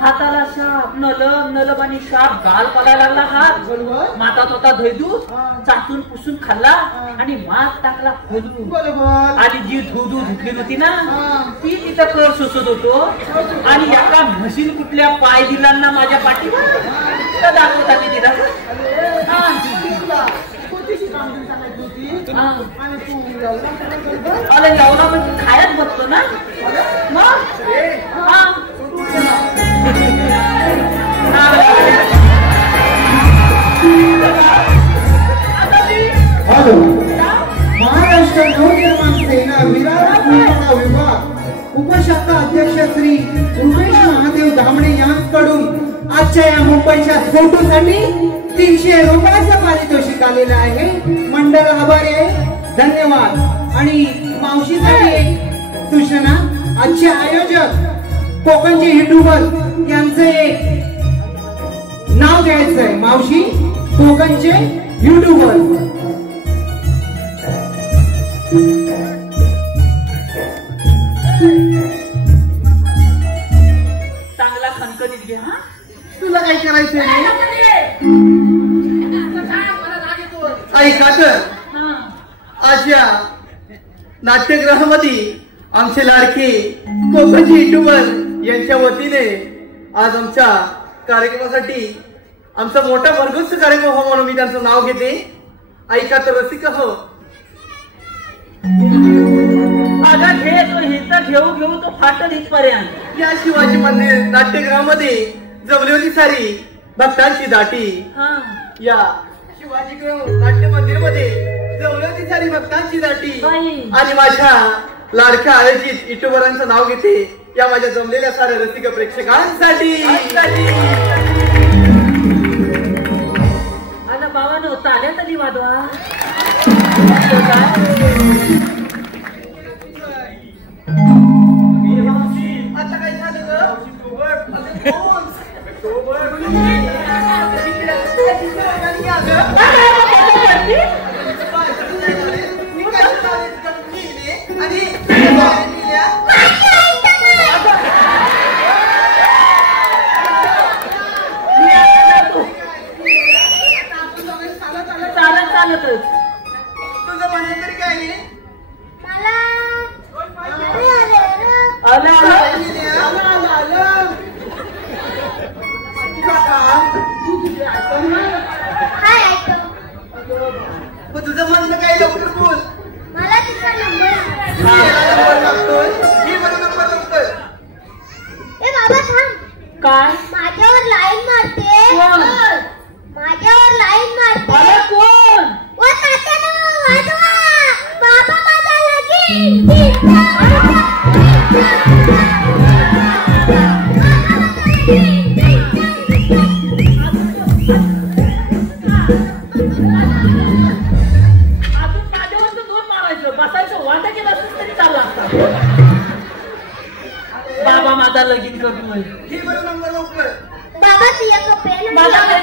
हाताला शाप नलम आणि शाप गाल पडायला लागला हात माता स्वतः धैदू चाटून पुसून खाल्ला आणि माग टाकला खोलून आणि जी धुदू धुतली होती ना ती तिथं कर सोसत होतो आणि एका म्हशीन कुठल्या पाय दिला ना माझ्या पाठीवर दाखवता मी तिला अरे लावला पण खायच बघतो ना हॅलो महाराष्ट्र नवनिर्माण सेना विरार विभाग उपशाखा अध्यक्ष श्री उमेश महादेव धामणे यांच्याकडून आजच्या या मुंबईच्या फोटोसाठी 300 रुपयाचं पारितोषिक आलेलं आहे. मंडळ आभारी आहे, धन्यवाद. आणि मावशीसाठी एक सूचना, आजचे आयोजक कोकणचे युट्यूबर यांचं एक नाव घ्यायचं आहे. मावशी कोकणचे युट्यूबर चांगला खणखणीत घे. हा तुला काय करायचंय ऐका तर आज या नाट्यगृहामध्ये आमचे लाडके कोकणचे युट्यूबर यांच्या वतीने आज आमच्या कार्यक्रमासाठी आमचा मोठा भरघोस कार्यक्रम हो म्हणून मी त्यांचं नाव घेते. ऐका तर रसिक हो. अगं घे तो हिता घेऊ तो फाटल इथपर्यंत. या शिवाजी मंदिर नाट्यगृहामध्ये जमली होती सारी भक्तांची दाटी. या शिवाजी नाट्य मंदिर मध्ये जमली होती सारी भक्तांची दाटी आणि माझ्या लाडक्या आयोजित युट्यूबरांचं नाव घेते या माझ्या जमलेल्या साऱ्या रसिक प्रेक्षकांसाठी. अगं बाबांनो ताल्या तरी वाजवा. आता काय झालं चालतच तुझं म्हणणं तरी काय नाही. तुझं म्हणणं काय लवकर बोल. मला तुझा नंबर लागतोय मी बरोबर लागतोय. ए बाबा थांब. काय माझ्यावर लाईन मारते. कोण? माझ्यावर लाईन मारते. कोण? व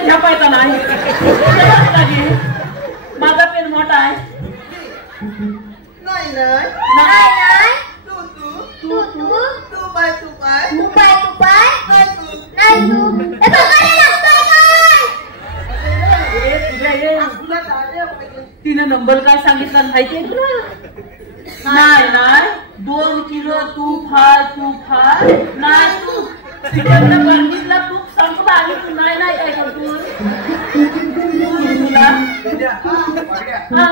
पेन झपायचा नाही. माझा पेन मोठा आहे. नाही नाही नाही तू तू तू तू तू पाय तू पाय तू पाय तू पाय नाही तू नाही तू ए बघायला लागतोय काय तुला काय पाहिजे तिने नंबर काय सांगितला माहितीये तुला? नाही नाही 2 किलो तूप हाय नाही तू तिच्याकडे बंदीतला तूप संपला आणि तू नाही नाही काय करतो तुला हा.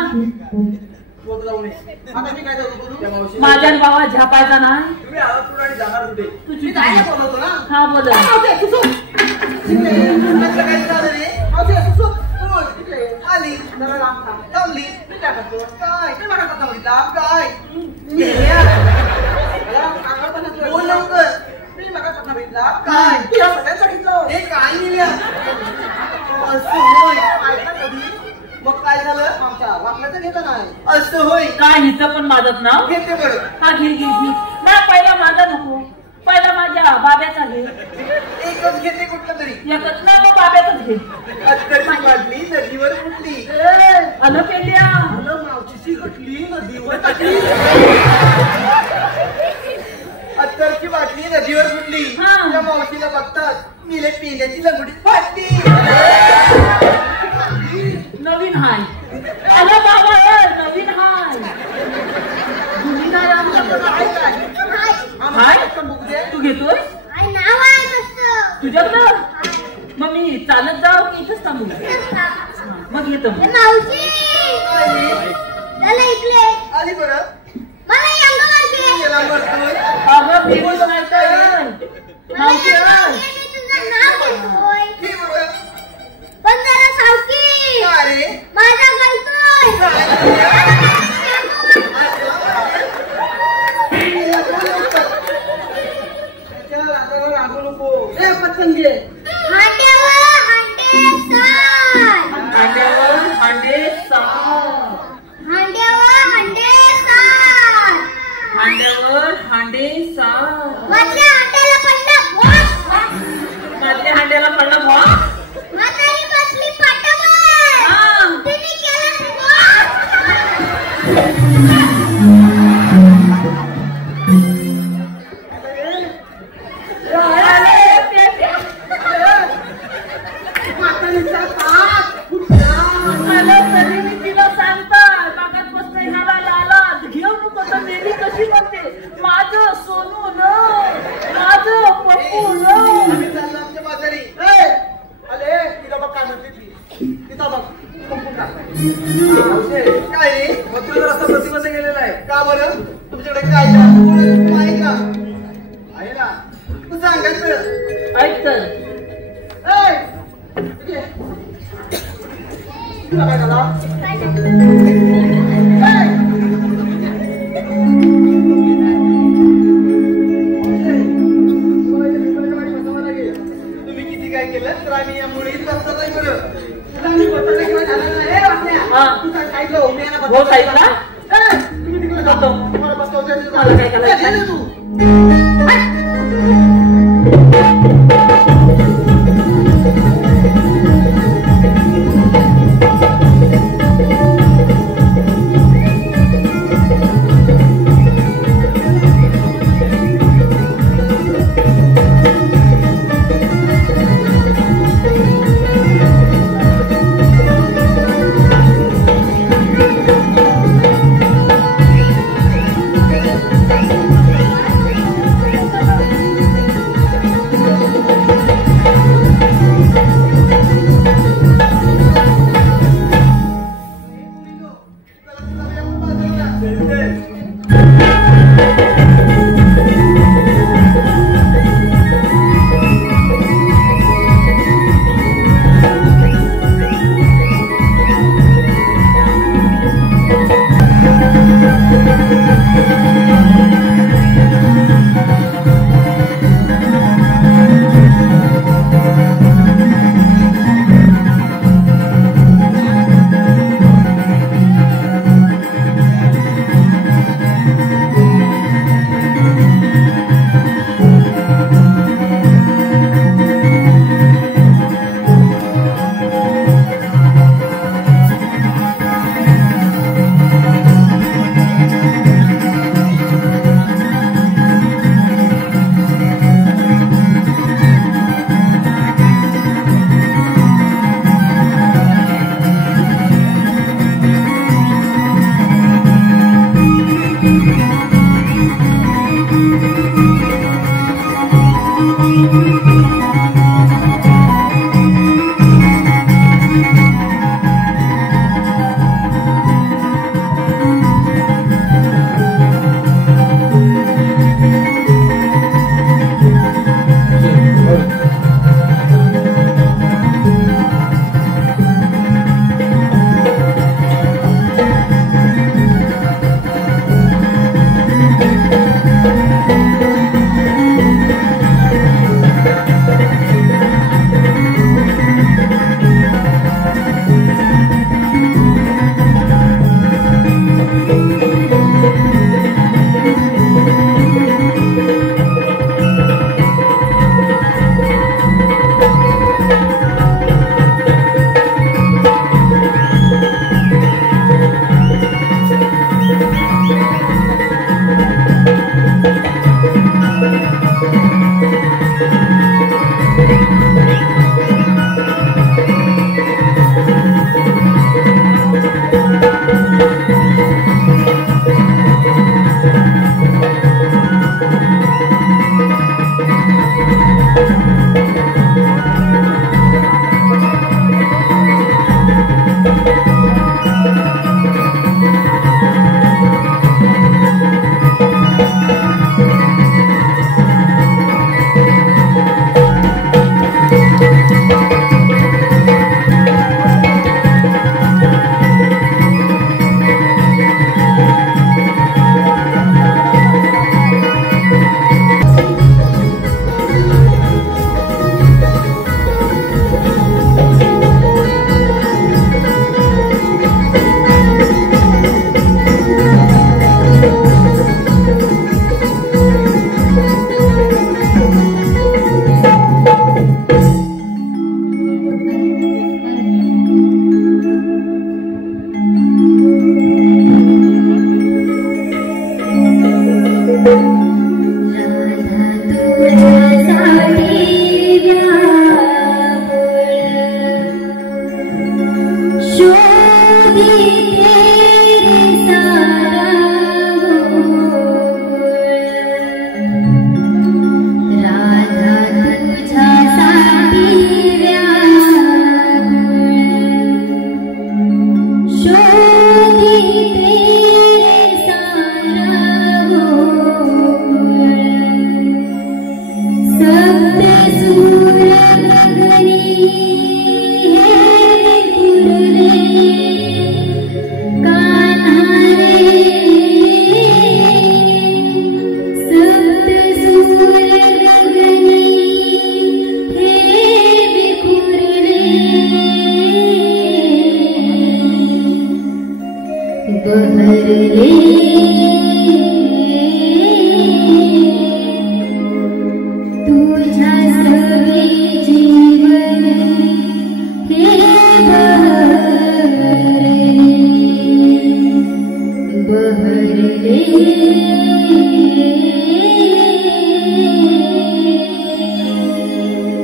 आता मी काय करतो माझ्या बाबा झपायचा नाही. तुम्ही आला पुढे आणि जाणार कुठे? तुझी काय बोलवतो ना हा बोल. आली थांबली मी काय करतो काय मी मला कसा बघितला काय बोल लवकर मी मला कसा बघितला काय तुला सगळ्यांना सांगितलं हे काय लिहिलं असं होय ऐका कधी मग काय झालं आमच्या वाकल्याचं घेता नाही असं होय काय हिचं पण माझंच नाव घेते बरं हा घे घे घे. मला पहिला माझा नको, पहिला माझ्या बाब्याचा घे. एकच घेते कुठलं तरी एकच ना मग बाब्याचाच घे. अत्तरची बाटली नदीवर फुटली अन पेल्या मावशीची कुठली नदीवर टाकली अत्तरची बाटली नदीवर फुटली हा. त्या मावशीला बघतात मिले पेंड्याची लंगडी फाटली नवीन हाय. अरे बाबा नवीन हाय. जुनी नाही हाय. तू घेतोय काय नाव आहे तसं तुझ्याकडं? मग मी चालत जाऊ की इथंच थांबू? मग येतो. ए मावशी चला इकडे आली बरं मला यांग मारते गेला मरतोय अगं फिरून नाही तर मावशी मी तुझं नाव घेतोय हे बरं पण जरा सावकी काय रे माझा गलतोय लागू नको ए पटकन घे हांड्यावर हांडे सार अंड्यावर अंडे सार. हांड्यावर हांडे सार अंड्यावर हांडे सार. माझ्या हांड्याला पडलं बोट माझ्या हांड्याला पडला भा. म्हातारी बसली पाटावर हा. तिने केलं बोट तरी मी तिला सांगतात बागात बसते ह्याला लालात घेऊ नको तर मेली कशी म्हणते माझं सोनू न माझं पप्पू न. आम्ही चाललो आमच्या बाजारी अरे तिला बघ काय म्हणते ती तिथं बघ पंपू काय रे मग तुला रस्ता प्रतिबंध केलेला आहे. का बरं तुमच्याकडे काय आहे का आहे ना तू सांगायचं ऐक तर तुला काय झाला काय तुम्ही किती काय केलं तर आम्ही या मुळे रस्ता नाही बरं तुला आम्ही बटाटा घेऊन जाणार नाही वाटल्या हा. तू काय खायचं हो मी यांना हो साईडला तुम्ही तिकडे जातो. तुम्हाला बसवतो मला काय करायचं? तू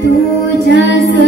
तुझ्यासाठी